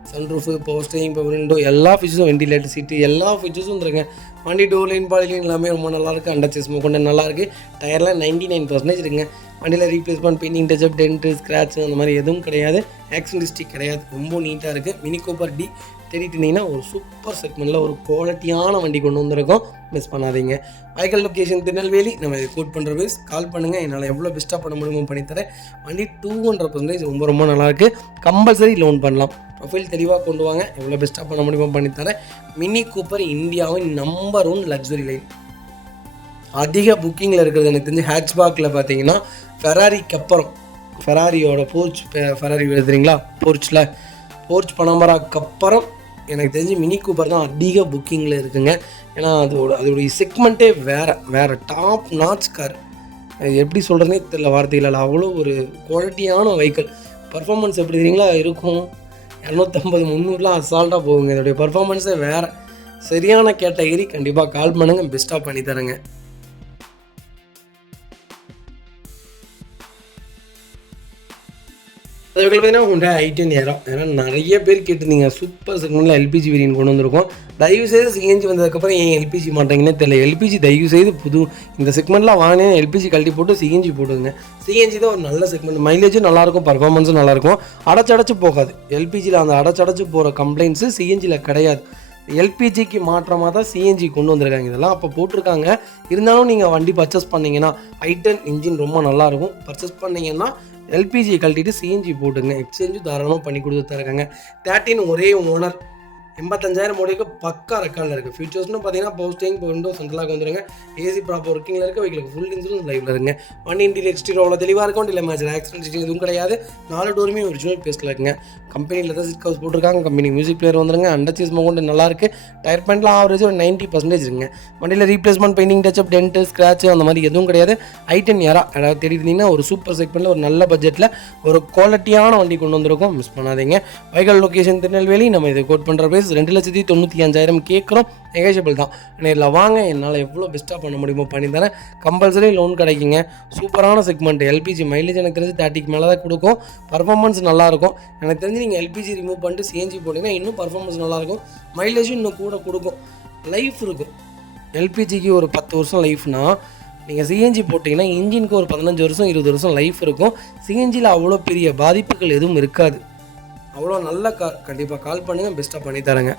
Sunroof, power steering, power window எல்லா ஃபீச்சர்ஸும், வெண்டிலேட்டர் சீட்டு எல்லா ஃபீச்சர்ஸும் வந்துருங்க. வண்டி டோர் லைன், பாடி லைன் எல்லாமே ரொம்ப நல்லாயிருக்கு. அண்டர் செஸ் கொண்டு நல்லாயிருக்கு. டயர்லாம் 99% இருக்குங்க. வண்டியில் replacement, painting, touch-up, tent, scratch அந்த மாதிரி எதுவும் கிடையாது. ஆக்சிடென்ட் ஹிஸ்ட்ரி கிடையாது. ரொம்ப நீட்டாக இருக்குது. மினி கூப்பர் டி தேடிட்டு இருந்தீங்கன்னா ஒரு சூப்பர் செக்மெண்ட்டில் ஒரு குவாலிட்டியான வண்டி கொண்டு வந்திருக்கோம். மிஸ் பண்ணாதீங்க. Vehicle location Tirunelveli. நம்ம இதை கோட் பண்ணுற பேஸ் கால் பண்ணுங்கள். என்னால் எவ்வளோ பெஸ்ட்டாக பண்ண முடியுமோ பண்ணித்தரேன். வண்டி 200% ரொம்ப நல்லாயிருக்கு. கம்பல்சரி லோன் பண்ணலாம். ப்ரொஃபைல் தெளிவாக கொண்டு வாங்க. எவ்வளோ பெஸ்ட்டாக பண்ண முடியுமோ பண்ணித்தரேன். மினி கூப்பர் இந்தியாவின் நம்பர் 1 லக்ஸுரி லைன். அதிக புக்கிங்கில் இருக்கிறது எனக்கு தெரிஞ்சு ஹேட்ச்பேக்கில் பார்த்தீங்கன்னா ஃபெராரிக்கு அப்புறம் ஃபெராரியோட ஃபெராரி எழுதுறீங்களா போர்ச் பனம்பராக்கு அப்புறம் எனக்கு தெரிஞ்சு மினி கூப்பர் தான் அதிக புக்கிங்கில் இருக்குங்க. ஏன்னா அதோடைய செக்மெண்ட்டே வேறு டாப் நாட்ச் கார். எப்படி சொல்கிறதுனே தெரியல வார்த்தையில். அவ்வளோ ஒரு குவாலிட்டியான வெஹிக்கிள். பர்ஃபார்மன்ஸ் எப்படி தெரியுங்களா இருக்கும். 250-300 அசால்ட்டாக போகுங்க. இதோடைய பர்ஃபார்மன்ஸே வேறு. சரியான கேட்டகரி. கண்டிப்பாக கால் பண்ணுங்கள். பெஸ்ட்டாக பண்ணித்தரேங்க. அதுக்கு பார்த்தீங்கன்னா ஹுண்டாய் i10 ஏரோ. ஏன்னா நிறைய பேர் கேட்டிருந்தீங்க சூப்பர் செக்மெண்ட்டில் எல்பிஜி வேரியன்ட் கொண்டு வந்திருக்கோம். தயவுசெய்து சிஎன்ஜி வந்ததுக்கப்புறம் ஏன் எல்பிஜி மாட்டேங்கன்னே தெரியல. எல்பிஜி தயவுசெய்து இந்த செக்மெண்ட்லாம் வாங்கினேன் எல்பிஜி கழட்டி போட்டு சிஎன்ஜி போடுங்க. சிஎன்ஜி தான் ஒரு நல்ல செக்மெண்ட். மைலேஜும் நல்லாயிருக்கும், பர்ஃபார்மன்ஸும் நல்லாயிருக்கும். அடைச்சடைச்சு போகாது. எல்பிஜியில் அந்த அடைச்சடைச்சு போகிற கம்ப்ளைண்ட்ஸு சிஎன்ஜியில் கிடையாது. எல்பிஜிக்கு மாற்றமாக தான் சிஎன்ஜி கொண்டு வந்திருக்காங்க. இதெல்லாம் அப்போ போட்டிருக்காங்க. இருந்தாலும் நீங்கள் வண்டி பர்ச்சேஸ் பண்ணிங்கன்னா i10 இன்ஜின் ரொம்ப நல்லாயிருக்கும். பர்ச்சேஸ் பண்ணிங்கன்னா எல்பிஜியை கழட்டிட்டு சிஎன்ஜி போட்டுங்க. எக்ஸ்சேஞ்சும் தாராளமாக பண்ணி கொடுத்து தருக்காங்க. 13 ஒரே ஓனர் 85,000 முடிவுக்கு பக்கா ரெக்கார்டில் இருக்குது. ஃபியூச்சர்ஸ்னு பார்த்தீங்கன்னா பவர் ஸ்டீரிங், விண்டோ சென்ட்ரலாக வந்துருங்க. ஏசி ப்ராப்பர் ஒர்க்கிங்கில் இருக்குது. வெஹிக்கிளுக்கு ஃபுல் இன்சூரன்ஸ் லைவில் இருக்குங்க. வண்டி இன்டீரியர் எக்ஸ்டீரியர் அவ்வளோ தெளிவாக இருக்கும். இல்லை மேட்ச் ஆக்சிடென்ட் எதுவும் கிடையாது. 4 டோருமே ஒரிஜினல் பேஸ்ட்டில் இருக்குங்க. கம்பெனியில் தான் சிட் கவர்ஸ் போட்டிருக்காங்க. கம்பெனி மியூசிக் பிளேயர் வந்துருங்க. அண்டர் சீஸ் கொண்டு நல்லாயிருக்கு. டயர் பாயிண்ட்லாம் ஆவரேஜ் ஒரு 90% இருக்குங்க. வண்டியில் replacement, painting, touch-up, tent, scratch அந்த மாதிரி எதுவும் கிடையாது. i10 ஏரா யாராவது தேடிட்டீங்கன்னா ஒரு சூப்பர் செக்மெண்ட்டில் ஒரு நல்ல பட்ஜெட்டில் ஒரு குவாலிட்டியான வண்டி கொண்டு வந்திருக்கோம். மிஸ் பண்ணாதீங்க. Vehicle location Tirunelveli. நம்ம இதை கோட் பண்ணுற பேஸ் 2,95,000 கேட்குறோம். நெகோஷியபிள் தான். நேரில் வாங்க. என்னால் எவ்வளோ பெஸ்ட்டாக பண்ண முடியுமோ பண்ணித்தரேன். கம்பல்சரி லோன் கிடைக்குங்க. சூப்பரான செக்மெண்ட். எல்பிஜி மைலேஜ் எனக்கு தெரிஞ்சு 30க்கு மேலே தான் கொடுக்கும். பர்ஃபார்மன்ஸ் நல்லாயிருக்கும். எனக்கு தெரிஞ்சு நீங்கள் எல்பிஜி ரிமூவ் பண்ணிட்டு சிஎன்ஜி போட்டிங்கன்னா இன்னும் பர்ஃபார்மன்ஸ் நல்லாயிருக்கும். மைலேஜும் இன்னும் கூட கொடுக்கும். லைஃப் இருக்கும். எல்பிஜிக்கு ஒரு 10 வருஷம் லைஃப்னா நீங்கள் சிஎன்ஜி போட்டிங்கன்னா இன்ஜினுக்கு ஒரு 15 வருஷம் 20 வருஷம் லைஃப் இருக்கும். சிஎன்ஜியில் அவ்வளோ பெரிய பாதிப்புகள் எதுவும் இருக்காது. அவ்வளோ நல்ல கார். கண்டிப்பாக கால் பண்ணுங்கள். பெஸ்ட்டாக பண்ணித்தரேங்க.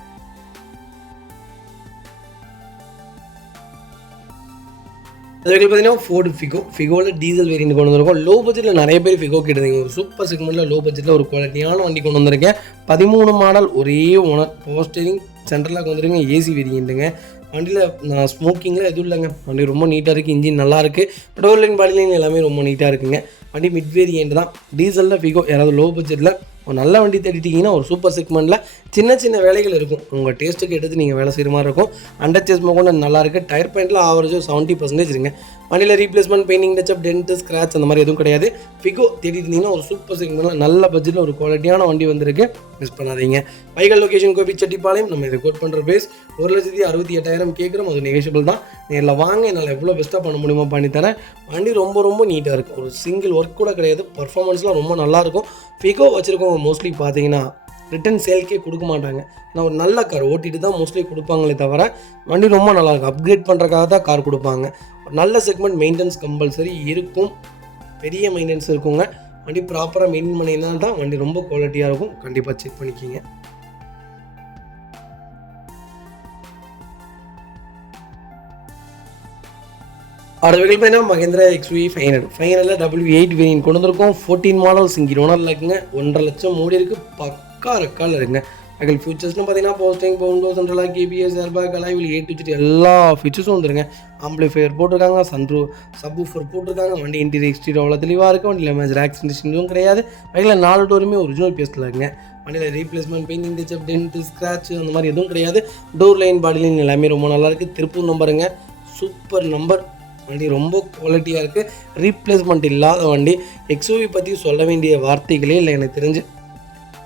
அதுக்கு பார்த்தீங்கன்னா ஃபோர்டு ஃபிகோவில் டீசல் வேரியன்ட் கொண்டு வந்திருக்கோம். லோ பட்ஜெட்டில் நிறைய பேர் ஃபிகோ கேட்டிருந்தீங்க. ஒரு சூப்பர் செக்மெண்ட்டில் லோ பட்ஜெட்டில் ஒரு குவாலிட்டியான வண்டி கொண்டு வந்திருக்கேன். 13 மாடல் ஒரே ஓனர். பவர் ஸ்டீரிங் சென்ட்ரலாக வந்துருங்க. ஏசி வேரியண்ட்டுங்க. வண்டியில் ஸ்மோக்கிங்கில் எதுவும் இல்லைங்க. வண்டி ரொம்ப நீட்டாக இருக்குது. இன்ஜின் நல்லாயிருக்கு. டோர் லைன், பாடி லைன் எல்லாமே ரொம்ப நீட்டாக இருக்குங்க. வண்டி மிட் வேரியண்ட் தான். டீசலில் ஃபிகோ யாராவது லோ பட்ஜெட்டில் ஒரு நல்ல வண்டி தேடிட்டிங்கன்னா ஒரு சூப்பர் செக்மெண்ட்டில் சின்ன வேலைகள் இருக்கும். உங்கள் டேஸ்ட்டுக்கு எடுத்து நீங்கள் வேலை செய்கிற மாதிரி இருக்கும். அண்டர் சேஸ் கொண்டு நல்லாயிருக்கு. டயர் பாயிண்ட்டில் ஆவரேஜ் 70% இருங்க. வண்டியில் replacement, painting, touch-up, tent, scratch அந்த மாதிரி எதுவும் கிடையாது. ஃபிகோ தேடிட்டிங்கன்னா ஒரு சூப்பர் செக்மெண்ட்டில் நல்ல பட்ஜெட்டில் ஒரு குவாலிட்டியான வண்டி வந்திருக்கு. மிஸ் பண்ணாதீங்க. Vehicle location Gobichettipalayam. நம்ம இதை கோட் பண்ணுற பேஸ் 1,68,000 கேட்குறோம். அது நெகோஷியபிள் தான். நேரில் வாங்க. என்னால் எவ்வளோ பெஸ்ட்டாக பண்ண முடியுமோ பண்ணித்தரேன். வண்டி ரொம்ப நீட்டாக இருக்கும். ஒரு சிங்கிள் ஒர்க் கூட கிடையாது. பர்ஃபார்மன்ஸ்லாம் ரொம்ப நல்லாயிருக்கும். ஃபிகோ வச்சுருக்கோங்க மோஸ்ட்லி பார்த்தீங்கன்னா ரிட்டன் சேல்க்கே கொடுக்க மாட்டாங்க. ஆனால் ஒரு நல்ல கார் ஓட்டிட்டு தான் மோஸ்ட்லி கொடுப்பாங்களே தவிர வண்டி ரொம்ப நல்லாயிருக்கும். அப்கிரேட் பண்ணுறக்காக தான் கார் கொடுப்பாங்க. ஒரு நல்ல செக்மெண்ட். மெயின்டெனன்ஸ் கம்பல்சரி இருக்கும். பெரிய மெயின்டெனன்ஸ் இருக்குங்க. வண்டி ப்ராப்பராக மெயின்டைன் பண்ணியிருந்தால் தான் வண்டி ரொம்ப குவாலிட்டியாக இருக்கும். கண்டிப்பாக செக் பண்ணிக்கிங்க. அடுத்த வெஹிக்கிள் பார்த்தீங்கன்னா மஹேந்திரா XUV 500 W8 வேரியன்ட் கொண்டு வந்திருக்கோம். 14 மாடல் சிங்கிள் ஓனரில் இருக்குங்க. 1.5 லட்சம் மூடி இருக்குது. பக்கா ரெக்கார்டில் இருக்குங்க. வெஹிக்கிள் ஃபியூச்சர்ஸ்னு பார்த்தீங்கன்னா பவர் ஸ்டீரிங், விண்டோ சென்ட்ரலாக, கேபிஎஸ், airbag, alloy wheel A to Z எல்லா ஃபீச்சர்ஸும் வந்துருங்க. ஆம்பிளிஃபையர் போட்டிருக்காங்க. சப்வூஃபர் போட்டிருக்காங்க. வண்டி இன்டீரியர் எக்ஸ்டீரியர் அவ்வளோ தெளிவாக இருக்கும். வண்டியில் மேஜர் ஆக்சிடென்ட் எதுவும் கிடையாது. வெஹிக்கில் 4 டோருமே ஒரிஜினல் பேஸ்ட்டில் இருக்குங்க. வண்டியில் replacement, painting, touch-up, tent, scratch அந்த மாதிரி எதுவும் கிடையாது. டோர் லைன், பாடி லைன் எல்லாமே ரொம்ப நல்லாயிருக்கு. திருப்பூர் நம்பருங்க. Super number. வண்டி ரொம்ப குவாலிட்டியாக இருக்குது, ரீப்ளேஸ்மெண்ட் இல்லாத வண்டி. எக்ஸ்யூவி பற்றி சொல்ல வேண்டிய வார்த்தைகளே இல்லை எனக்கு தெரிஞ்சு.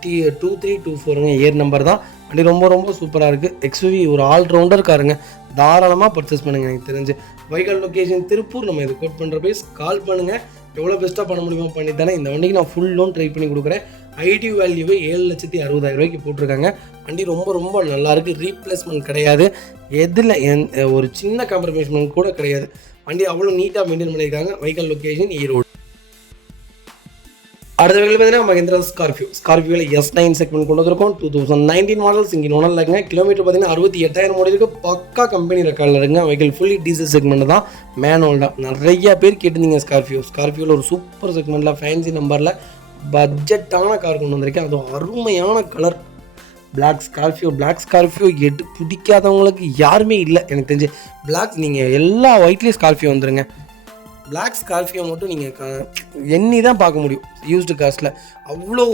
2324ங்க இயர் நம்பர் தான். வண்டி ரொம்ப ரொம்ப சூப்பராக இருக்குது. எக்ஸ்யூவி ஒரு ஆல்ரவுண்டர் காருங்க, தாராளமாக பர்ச்சேஸ் பண்ணுங்கள். எனக்கு தெரிஞ்சு வைகல் லொக்கேஷன் திருப்பூர். நம்ம இது கோட் பண்ணுற ப்ரைஸ். கால் பண்ணுங்கள், எவ்வளோ பெஸ்ட்டாக பண்ண முடியுமோ பண்ணித்தானே. இந்த வண்டிக்கு நான் ஃபுல் லோன் ட்ரை பண்ணி கொடுக்குறேன். ஐடி வேல்யூவே 7,60,000 போட்டிருக்காங்க. வண்டி ரொம்ப ரொம்ப நல்லாயிருக்கு, ரீப்ளேஸ்மெண்ட் கிடையாது, எதில் ஒரு சின்ன காம்ப்ரமைஸ்மெண்ட் கூட கிடையாது. வண்டி அவ்வளோ நீட்டாக மெயின்டைன் பண்ணியிருக்காங்க. வைகல் லொக்கேஷன் ஈரோடு. அடுத்த வகையில் பார்த்தீங்கன்னா மஹிந்திரா ஸ்கார்பியோவில் S9 செக்மெண்ட் கொண்டு வந்திருக்கோம். 2019 மாடல் சிங்கிள் ஓனர் இருக்குங்க. கிலோமீட்டர் பார்த்தீங்கன்னா 68,000 ஓடி இருக்குது. பக்கா கம்பெனி ரெக்கார்டில் இருக்குங்க. வெஹிக்கிள் ஃபுல்லி டீசல் செக்மெண்ட் தான், மேனுவல் தான். நிறைய பேர் கேட்டிருந்தீங்க ஸ்கார்பியோவில் ஒரு சூப்பர் செக்மெண்ட்டில் ஃபேன்சி நம்பரில் பட்ஜெட்டான கார் கொண்டு வந்திருக்கேன். அதுவும் அருமையான கலர் பிளாக் ஸ்கார்பியோ பிடிக்காதவங்களுக்கு யாருமே இல்லை எனக்கு தெரிஞ்சு. பிளாக் நீங்கள் எல்லா ஒயிட்லேயும் ஸ்கார்பியோ வந்துடுங்க. பிளாக் ஸ்கார்பியோ மட்டும் நீங்கள் எண்ணி தான் பார்க்க முடியும் யூஸ்டு காஸ்ட்டில். அவ்வளோ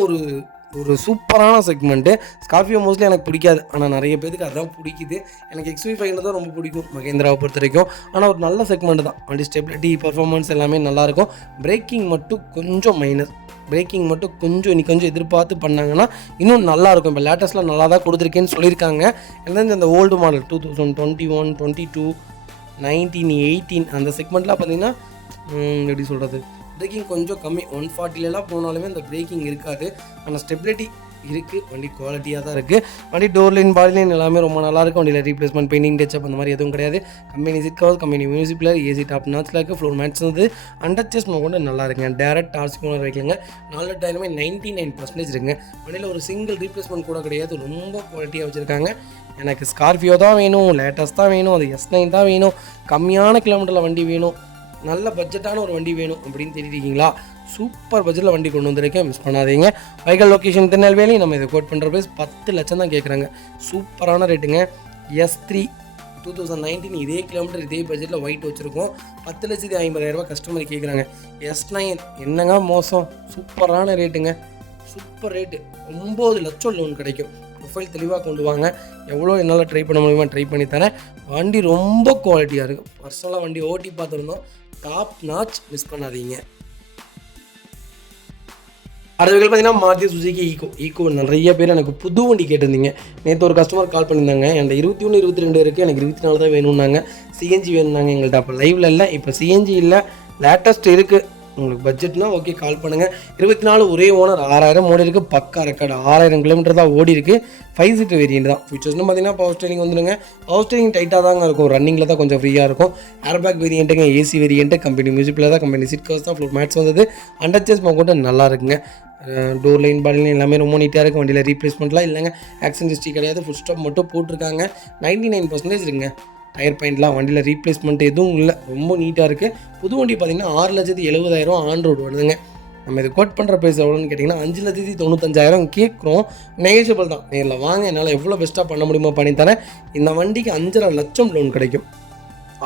ஒரு சூப்பரான செக்மெண்ட்டு. ஸ்கார்பியோ மோஸ்ட்லி எனக்கு பிடிக்காது, ஆனால் நிறைய பேருக்கு அதுதான் பிடிக்குது. எனக்கு XUV 500 தான் ரொம்ப பிடிக்கும் மஹேந்திராவை பொறுத்த வரைக்கும். ஆனால் ஒரு நல்ல செக்மெண்ட் தான். வண்டி ஸ்டெபிலிட்டி பர்ஃபார்மன்ஸ் எல்லாமே நல்லாயிருக்கும். பிரேக்கிங் மட்டும் கொஞ்சம் மைனஸ். இன்னும் கொஞ்சம் எதிர்பார்த்து பண்ணாங்கன்னா இன்னும் நல்லாயிருக்கும். இப்போ லேட்டஸ்ட்டில் நல்லா தான் கொடுத்துருக்கேன்னு சொல்லியிருக்காங்க. எல்லாம் இந்த ஓல்டு மாடல் 2021, 22, 19, 18 அந்த செக்மெண்ட்லாம் பார்த்தீங்கன்னா எப்படி சொல்கிறது, பிரேக்கிங் கொஞ்சம் கம்மி. 140லலாம் போனாலுமே அந்த பிரேக்கிங் இருக்காது, ஆனால் ஸ்டெபிலிட்டி இருக்குது. வண்டி குவாலிட்டியாக தான் இருக்குது. வண்டி டோர் லைன் பாடி லைன் எல்லாமே ரொம்ப நல்லாயிருக்கும். வண்டியில் ரீப்ளேஸ்மெண்ட் பெயிண்டிங் டச்சப் அந்த மாதிரி எதுவும் கிடையாது. Company seat cover, company music player, AC top நாட்ஸில் இருக்குது. ஃப்ளோர் மேட்ஸ் வந்து அண்டர்ச்சேஸ் கொண்டு நல்லா இருக்குங்க. டேரக்ட் டார்ச் ஓனர் வைக்கலங்க. 4 டயருமே 99% இருக்குங்க. வண்டியில் ஒரு சிங்கிள் ரீப்ளேஸ்மெண்ட் கூட கிடையாது. ரொம்ப குவாலிட்டியாக வச்சுருக்காங்க. எனக்கு ஸ்கார்பியோ தான் வேணும், லேட்டஸ்ட் தான் வேணும், அது S9 தான் வேணும், கம்மியான கிலோமீட்டரில் வண்டி வேணும், நல்ல பட்ஜெட்டான ஒரு வண்டி வேணும் அப்படின்னு தெரிஞ்சிருக்கீங்களா? சூப்பர் பட்ஜெட்டில் வண்டி கொண்டு வந்திருக்கேன், மிஸ் பண்ணாதீங்க. வைகல் லொக்கேஷன் திருநெல்வேலி. நம்ம இதை கோட் பண்ணுற ப்ரைஸ் 10 லட்சம் தான் கேட்குறாங்க. சூப்பரான ரேட்டுங்க. S3 2019 இதே கிலோமீட்டர் இதே பட்ஜெட்டில் ஒயிட் வச்சுருக்கோம். 10,50,000 கஸ்டமர் கேட்குறாங்க. S9 என்னங்க மோசம், சூப்பரான ரேட்டுங்க, சூப்பர் ரேட்டு. 9 லட்சம் லோன் கிடைக்கும். ப்ரொஃபைல் தெளிவாக கொண்டு வாங்க, எவ்வளோ என்னால் ட்ரை பண்ண முடியுமா ட்ரை பண்ணி தரேன். வண்டி ரொம்ப குவாலிட்டியாக இருக்குது. பர்சனலாக வண்டி ஓட்டி பார்த்துருந்தோம், டாப் நாச், மிஸ் பண்ணாதீங்க. அடுத்த வகையில் பார்த்தீங்கன்னா மாருதி சுசுகி ஈக்கோ நிறைய பேர் எனக்கு புது வண்டி கேட்டிருந்தீங்க. நேற்று ஒரு கஸ்டமர் கால் பண்ணியிருந்தாங்க, என்கிட்ட 21, 22 இருக்குது, எனக்கு 24 தான் வேணும்னாங்க. சிஎன்ஜி வேணும்னாங்க. எங்கள்கிட்ட அப்போ லைவில் இல்லை, இப்போ சிஎன்ஜி இல்லை, லேட்டஸ்ட் இருக்குது. உங்களுக்கு பட்ஜெட்னா ஓகே, கால் பண்ணுங்கள். 24 ஒரே ஓனர், 6,000 ஓடி இருக்குது. பக்கா ரெக்கார்டு, 6,000 கிலோமீட்டர் தான் ஓடி இருக்குது. 5 சீட்டர் வேரியன்ட் தான். ஃபீச்சர்ஸ்னு பார்த்தீங்கன்னா பவர் ஸ்டீரிங் வந்துடுங்க. பவர் ஸ்டீரிங் டைட்டாக தாங்க இருக்கும், ரன்னிங்கில் தான் கொஞ்சம் ஃப்ரீயாக இருக்கும். ஏர்பேக் வேரியண்ட்டுங்க, ஏசி வேரியண்ட்டு, கம்பெனி மியூசிக்கில் தான், கம்பெனி சீட் கவர்ஸ் தான், ஃப்ளோர் மேட்ஸ் வந்தது. அண்டர்ச்சேஸ் கூட நல்லா இருக்குங்க. டோர் லைன் பாடி லைன் எல்லாமே ரொம்ப நீட்டாக இருக்குது. வண்டியில் ரீப்ளேஸ்மெண்ட்லாம் இல்லைங்க, ஆக்சிடென்ட் ஹிஸ்ட்ரி கிடையாது, ஃபுல் ஸ்டாப் மட்டும் போட்டிருக்காங்க. 99% இருக்குங்க. டயர் பாயிண்ட்லாம் வண்டியில் ரீப்ளேஸ்மெண்ட் எதுவும் இல்லை, ரொம்ப நீட்டாக இருக்குது. புது வண்டி பார்த்திங்கன்னா 6,70,000 ஆன் ரோடு வருதுங்க. நம்ம இது கோட் பண்ணுற ப்ரைஸ் எவ்வளோன்னு கேட்டிங்கன்னா 5,95,000 கேட்குறோம். நெகோஷியபிள் தான். நேரில் வாங்க, என்னால் எவ்வளோ பெஸ்ட்டாக பண்ண முடியுமோ பண்ணி தரேன். இந்த வண்டிக்கு 5.5 லட்சம் லோன் கிடைக்கும்.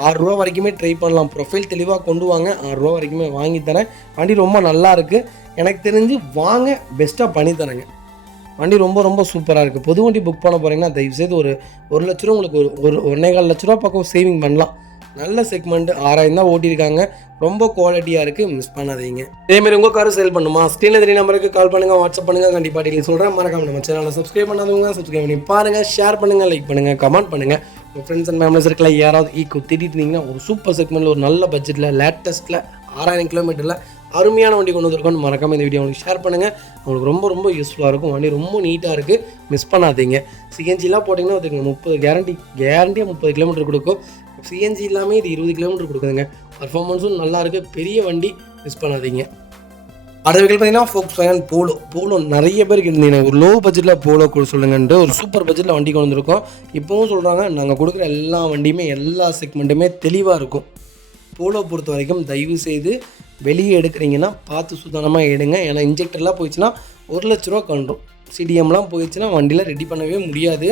6 ரூபா வரைக்குமே ட்ரை பண்ணலாம். ப்ரொஃபைல் தெளிவாக கொண்டு வாங்க, 6 ரூபா வரைக்குமே வாங்கி தரேன். வண்டி ரொம்ப நல்லா இருக்குது, எனக்கு தெரிஞ்சு வாங்க, பெஸ்ட்டாக பண்ணித்தரேங்க. வண்டி ரொம்ப ரொம்ப சூப்பராக இருக்குது. புது வண்டி புக் பண்ண போகிறீங்கன்னா தயவுசெய்து ஒரு 1 லட்ச ரூபா உங்களுக்கு ஒரு 1.25 லட்ச ரூபா பக்கம் சேவிங் பண்ணலாம். நல்ல செக்மெண்ட், 6,000 தான் ஓட்டியிருக்காங்க. ரொம்ப குவாலிட்டியாக இருக்குது, மிஸ் பண்ணாதீங்க. இதேமாதிரி உங்கள் காரை சேல் பண்ணுமா, ஸ்க்ரீனில் தெரிய நம்பருக்கு கால் பண்ணுங்கள், வாட்ஸ்அப் பண்ணுங்கள். கண்டிப்பாக டீல் சொல்கிறேன். மறக்காம நம்ம சேனலை சப்ஸ்கிரைப் பண்ணாதவங்க சப்ஸ்கிரைப் பண்ணி பாருங்கள், ஷேர் பண்ணுங்கள், லைக் பண்ணுங்கள், கமெண்ட் பண்ணுங்கள். உங்கள் ஃப்ரெண்ட்ஸ் அண்ட் ஃபேமிலிஸ் இருக்கல யாராவது ஈக்கோ திட்டிட்டு இருந்தீங்கன்னா ஒரு சூப்பர் செக்மெண்ட்டில் ஒரு நல்ல பட்ஜெட்டில் லேட்டஸ்ட்டில் 6,000 கிலோமீட்டரில் அருமையான வண்டி கொண்டு வந்திருக்கோன்னு மறக்காமல் இந்த வீடியோ உங்களுக்கு ஷேர் பண்ணுங்கள். உங்களுக்கு ரொம்ப ரொம்ப யூஸ்ஃபுல்லாக இருக்கும். வண்டி ரொம்ப நீட்டாக இருக்குது, மிஸ் பண்ணாதீங்க. சிஎன்ஜிலாம் போட்டிங்கன்னா அதுக்கு 30 கேரண்டியாக 30 கிலோமீட்டர் கொடுக்கும். சிஎன்ஜி இல்லாமல் இது 20 கிலோமீட்டர் கொடுக்குதுங்க. பர்ஃபார்மன்ஸும் நல்லா இருக்குது, பெரிய வண்டி, மிஸ் பண்ணாதீங்க. அடுத்த வகையில் பார்த்தீங்கன்னா Volkswagen போலோ நிறைய பேருக்கு இருந்தீங்க, ஒரு லோ பட்ஜெட்டில் போலோ கூட சொல்லுங்கன்ட்டு ஒரு சூப்பர் பட்ஜெட்டில் வண்டி கொண்டு வந்திருக்கோம். இப்போவும் சொல்கிறாங்க, நாங்கள் கொடுக்குற எல்லா வண்டியுமே எல்லா செக்மெண்ட்டுமே தெளிவாக இருக்கும். போலோ பொறுத்த வரைக்கும் தயவு செய்து வெளியே எடுக்கிறீங்கன்னா பார்த்து சுத்தமாக எடுங்க. ஏன்னா இன்ஜெக்டர்லாம் போயிடுச்சுன்னா 1 லட்ச ரூபா கண்டுரும். சிடிஎம்லாம் போயிடுச்சுன்னா வண்டியில் ரெடி பண்ணவே முடியாது,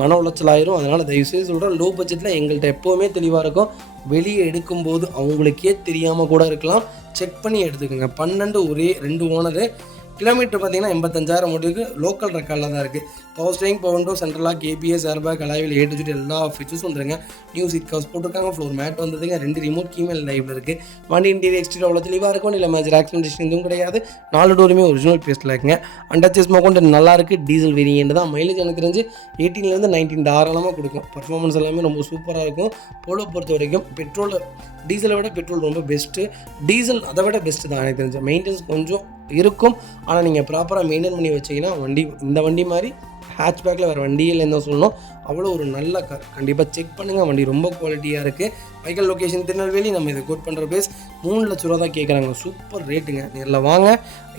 மன உளைச்சல் ஆயிரும். அதனால் தயவுசெய்து சொல்கிறேன், லோ பட்ஜெட்டில் எங்கள்கிட்ட எப்போவுமே தெளிவாக இருக்கும். வெளியே எடுக்கும்போது அவங்களுக்கே தெரியாமல் கூட இருக்கலாம், செக் பண்ணி எடுத்துக்கோங்க. 12 ஒரே 2 ஓனரு. கிலோமீட்டர் பார்த்தீங்கன்னா 85,000 ஓடிருக்கு. லோக்கல் ரெக்கார்டில் தான் இருக்குது. Power steering, power window, central lock, ABS, airbag, alloy wheel A to Z எல்லா ஃபீச்சர்ஸும் வந்துருங்க. நியூ சீட் கவர்ஸ் போட்டிருக்காங்க, ஃப்ளோர் மேட் வந்ததுங்க, 2 ரிமோட் கீமேல் லைவ்ல இருக்குது. வண்டி இன்டீரியர் எக்ஸ்டீரியர் அவ்வளோ தெளிவாக இருக்கும், இல்லை மேஜர் ஆக்சிடென்டேஷன் எதுவும் கிடையாது. 4 டோருமே ஒரிஜினல் பேஸ்ட்டில் இருக்குங்க. அண்டர்ச்சேஸ் கொண்டு நல்லா இருக்குது. டீசல் வேரியன்ட் தான். மைலேஜ் எனக்கு தெரிஞ்சு 18 19 தாராளமாக கொடுக்கும். பர்ஃபார்மன்ஸ் எல்லாமே ரொம்ப சூப்பராக இருக்கும். போலோ பொறுத்த வரைக்கும் பெட்ரோல் டீசலை விட பெட்ரோல் ரொம்ப பெஸ்ட்டு. டீசல் அதை விட பெஸ்ட்டு தான் எனக்கு தெரிஞ்சு. மெயின்டெனன்ஸ் கொஞ்சம் இருக்கும், ஆனால் நீங்கள் ப்ராப்பராக மெயின்டைன் பண்ணி வச்சிங்கன்னா இந்த வண்டி மாதிரி ஹேட்ச்பேக்கில் வேறு வண்டியில் என்ன சொல்லணும், அவ்வளோ ஒரு நல்ல கார். கண்டிப்பாக செக் பண்ணுங்கள், வண்டி ரொம்ப குவாலிட்டியாக இருக்குது. Vehicle location Tirunelveli. நம்ம இதை கோட் பண்ணுற ப்ரைஸ் 3 லட்ச ரூபா தான் கேட்குறாங்க. சூப்பர் ரேட்டுங்க. நேரில் வாங்க.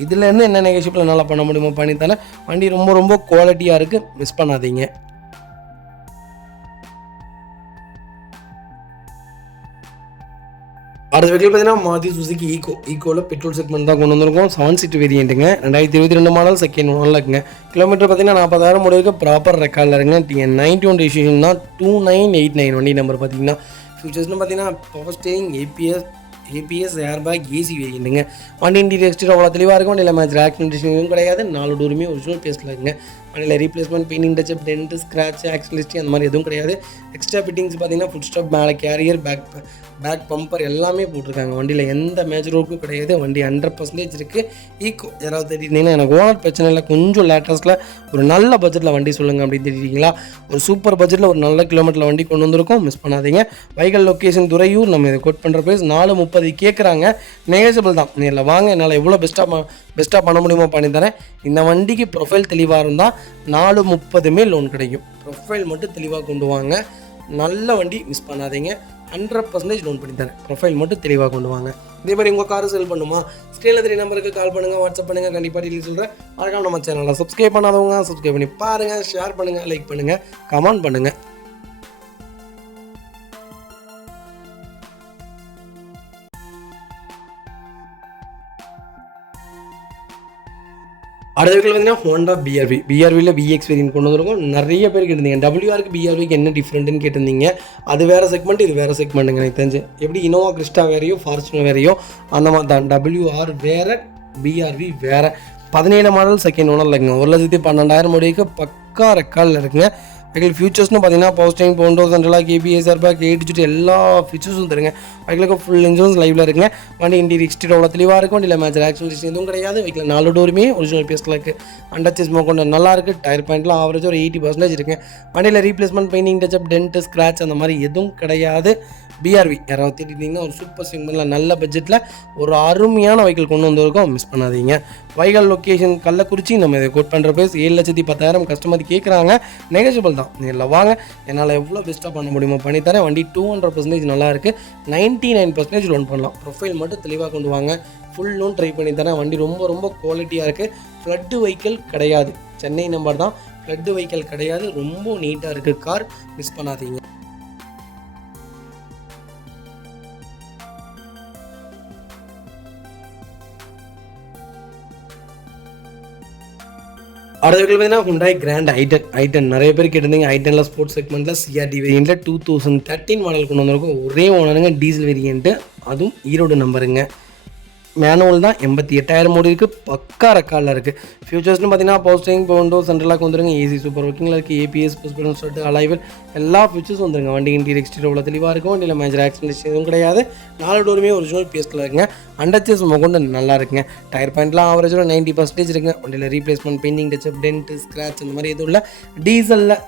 இதுலேருந்து என்ன நெகோஷியபிள் நல்லா பண்ண முடியுமோ பண்ணித்தானே. வண்டி ரொம்ப ரொம்ப குவாலிட்டியாக இருக்குது, மிஸ் பண்ணாதீங்க. அடுத்த வெஹிக்கிள் பார்த்தீங்கன்னா மாருதி சுசுகி ஈக்கோவில் பெட்ரோல் செக்மெண்ட் தான் கொண்டு வந்திருக்கோம். 7 சீட் வேரியண்ட்டுங்க. 2022 மாடல், செகண்ட் ஓனரில் இருக்குங்க. கிலோமீட்டர் பார்த்தீங்கன்னா 40,000 முடிவுக்கு ப்ராப்பர் ரெக்கார்டில் இருக்குங்க. TN91 ரெஜிஸ்ட்ரேஷன் தான். 2989 வண்டி நம்பர். பார்த்தீங்கன்னா ஃபியூச்சர்ஸ்னு பார்த்தீங்கன்னா power steering, ABS, airbag, AC வேரியண்ட்டுங்க. வண்டி இன்டீரியர் எக்ஸ்டீரியர் அவ்வளோ தெளிவாக இருக்கும். வண்டியில் மேஜர் ஆக்சிடென்டேஷன் எதுவும் கிடையாது. 4 டோருமே ஒரிஜினல் பேஸ்ட்டில் இருக்குங்க. வண்டியில் replacement, painting touch up, dent, scratch, accident அந்த மாதிரி எதுவும் கிடையாது. எக்ஸ்ட்ரா ஃபிட்டிங்ஸ் பார்த்தீங்கன்னா ஃபுட் ஸ்டாப், மேலே கேரியர், பேக் பம்பர் எல்லாமே போட்டிருக்காங்க. வண்டியில் எந்த மேஜர் ஒர்க்கும் கிடையாது. வண்டி 100% இருக்குது. ஈக்கோ யாராவது தேடிட்டீங்கன்னா, எனக்கு ஓனர் பிரச்சனை இல்லை, கொஞ்சம் லேட்டஸ்ட்டில் ஒரு நல்ல பட்ஜெட்டில் வண்டி சொல்லுங்கள் அப்படின்னு தெரியுங்களா. ஒரு சூப்பர் பட்ஜெட்டில் ஒரு நல்ல கிலோமீட்டரில் வண்டி கொண்டு வந்திருக்கோம், மிஸ் பண்ணாதீங்க. Vehicle location Thuraiyur. நம்ம இதை கோட் பண்ணுற ப்ரைஸ் 430 கேட்குறாங்க. நெகோஷியபிள் தான். நேரில் வாங்க, என்னால் எவ்வளோ பெஸ்ட்டாக பண்ண முடியுமோ பண்ணி தரேன். இந்த வண்டிக்கு ப்ரொஃபைல் தெளிவாக இருந்தால் 430 லோன் கிடைக்கும். ப்ரொஃபைல் மட்டும் தெளிவாக கொண்டு வாங்க. நல்ல வண்டி, மிஸ் பண்ணாதீங்க. 100% லோன் பண்ணி தரேன். ப்ரொஃபைல் மட்டும் தெளிவாக கொண்டு வாங்க. இதே மாதிரி உங்கள் காரை செல் பண்ணுமா, ஸ்க்ரீனில் 3 நம்பருக்கு கால் பண்ணுங்கள், வாட்ஸ்அப் பண்ணுங்கள். கண்டிப்பாக டீல் சொல்கிறேன். மறக்காம நம்ம சேனலை சப்ஸ்கிரைப் பண்ணாதவங்க சப்ஸ்கிரைப் பண்ணி பாருங்கள், ஷேர் பண்ணுங்கள், லைக் பண்ணுங்கள், கமெண்ட் பண்ணுங்கள். அடுத்த வெஹிக்கிள் பார்த்தீங்கன்னா ஹோண்டா பிஆர்வியில் விஎக்ஸ் வேரியன்ட் கொண்டு வந்திருக்கோம். நிறைய பேர் கேட்டிருந்தீங்க டபிள்யூஆருக்கு பிஆர்விக்கு என்ன டிஃப்ரெண்ட்டுன்னு கேட்டிருந்தீங்க. அது வேறு செக்மெண்ட், இது வேறு செக்மெண்ட்டுங்க. எனக்கு தெரிஞ்சு எப்படி இனோவா கிறிஸ்டா வேறையோ, ஃபார்ச்சுனர் வேறையோ அந்த மாதிரி தான். டபிள்யூஆர் வேறு, பிஆர்வி வேறு. 17 மாடல், செகண்ட் ஓனரில் இருக்குங்க. 1,12,000 முடிவுக்கு பக்கா ரெக்கார்டில் இருக்குங்க. வெஹிக்கிள் ஃபியூச்சர்ஸ்னு பார்த்தீங்கன்னா power steering, power window, central lock, ABS, airbag, A to Z எல்லா ஃபீச்சர்ஸும் தருங்க. வெஹிக்கிளுக்கு ஃபுல் இன்சூரன்ஸ் லைவ்ல இருக்குங்க. வண்டி இன்டீரியர் எக்ஸ்டீரியர் அவ்வளோ தெளிவாக இருக்கும். வண்டியில் மேஜர் ஆக்சிடென்ட் எதுவும் கிடையாது. வெஹிக்கிள் 4 டோருமே ஒரிஜினல் பேஸ்ட்டில் இருக்குது. அண்டர்ச்சேஸ் கொண்டு நல்லா இருக்குது. டயர் பாயிண்ட்லாம் ஆவரேஜ் ஒரு 80% இருக்குங்க. வண்டியில் replacement, painting touch up, dent, scratch அந்த மாதிரி எதுவும் கிடையாது. பிஆர்வி யாராவது தேடிட்டிங்கன்னா ஒரு சூப்பர் செக்மெண்ட்டில் நல்ல பட்ஜெட்டில் ஒரு அருமையான வெஹிக்கிள் கொண்டு வந்திருக்கோம், மிஸ் பண்ணாதீங்க. Vehicle location Kallakurichi. நம்ம இதை கோட் பண்ணுற ப்ரைஸ் 7,10,000 கஸ்டமர் கேட்குறாங்க. நெகோஷியபிள் தான். நேரில் வாங்க, என்னால் எவ்வளோ பெஸ்ட்டாக பண்ண முடியுமோ பண்ணித்தரேன். வண்டி 200% நல்லா இருக்குது. 99% லோன் பண்ணலாம். ப்ரொஃபைல் மட்டும் தெளிவாக கொண்டு வாங்க. ஃபுல் லோன் ட்ரை பண்ணி தரேன். வண்டி ரொம்ப ரொம்ப குவாலிட்டியாக இருக்குது. ஃப்ளட்டு வெஹிக்கிள் கிடையாது. சென்னை நம்பர் தான். ஃப்ளட்டு வெஹிக்கிள் கிடையாது. ரொம்ப நீட்டாக இருக்குது கார், மிஸ் பண்ணாதீங்க. அடுத்த வெஹிக்கிள் பார்த்தீங்கன்னா ஹுண்டாய் கிராண்ட் ஐட்டன். நிறைய பேர் கேட்டிருந்தீங்க. ஐட்டனில் ஸ்போர்ட்ஸ் செக்மெண்ட்டில் சிஆர்டி வேரியண்ட்டில் 2013 மாடல் கொண்டு வந்திருக்கும். ஒரே ஓனருங்க, டீசல் வேரியண்ட்டு, அதுவும் ஈரோடு நம்பருங்க. மேனுவல் தான். 88,000 முடிவுக்கு பக்கா ரெக்கார்டில் இருக்குது. ஃபியூச்சர்ஸ்னு பார்த்தீங்கன்னா power steering, power window, central lock வந்துருங்க. ஏசி சூப்பர் ஒர்க்கிங்கில் இருக்குது. ஏபிஎஸ், புஷ்பன் சொல்லிட்டு அலைவல் எல்லா ஃபியூச்சர்ஸும் வந்துருங்க. வண்டி இன்டீரியர் எக்ஸ்டீரியர் அவ்வளோ தெளிவாக இருக்கும். வண்டியில் மேஜர் ஆக்சிடென்ட் எதுவும் கிடையாது. 4 டோருமே ஒரிஜினல் பேஸ்ட்டில் இருக்குங்க. அண்டர்ச்சேஸ் கொண்டு நல்லா இருக்குங்க. டயர் பாயிண்ட்லாம் ஆவரேஜாக 90% இருக்குங்க. வண்டியில் replacement, painting touch up, dent, scratch அந்த மாதிரி எதுவும் இல்லை. டீசலில்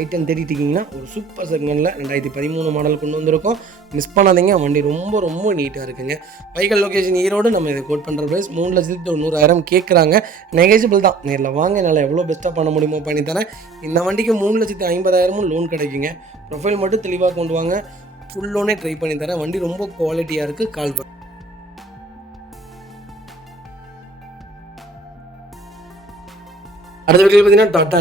ஐட்டன் தேடிட்டிங்கன்னா ஒரு சூப்பர் செக்மெண்ட்டில் 2013 மாடல் கொண்டு வந்திருக்கோம், மிஸ் பண்ணாதீங்க. வண்டி ரொம்ப ரொம்ப நீட்டாக இருக்குங்க. Vehicle location Erode. நம்ம இதை கோட் பண்ணுற ப்ரைஸ் 3,90,000 கேட்குறாங்க. நெகோஷியபிள் தான். நேரில் வாங்க, என்னால் எவ்வளோ பெஸ்ட்டாக பண்ண முடியுமோ பண்ணித்தரேன். இந்த வண்டிக்கு 3,50,000 லோன் கிடைக்குங்க. ப்ரொஃபைல் மட்டும் தெளிவாக கொண்டு வாங்க. ஃபுல் லோனே ட்ரை பண்ணி தரேன். வண்டி ரொம்ப குவாலிட்டியாக இருக்குது. கால் பண்ண. அடுத்த வெஹிக்கிள் பார்த்தீங்கன்னா டாடா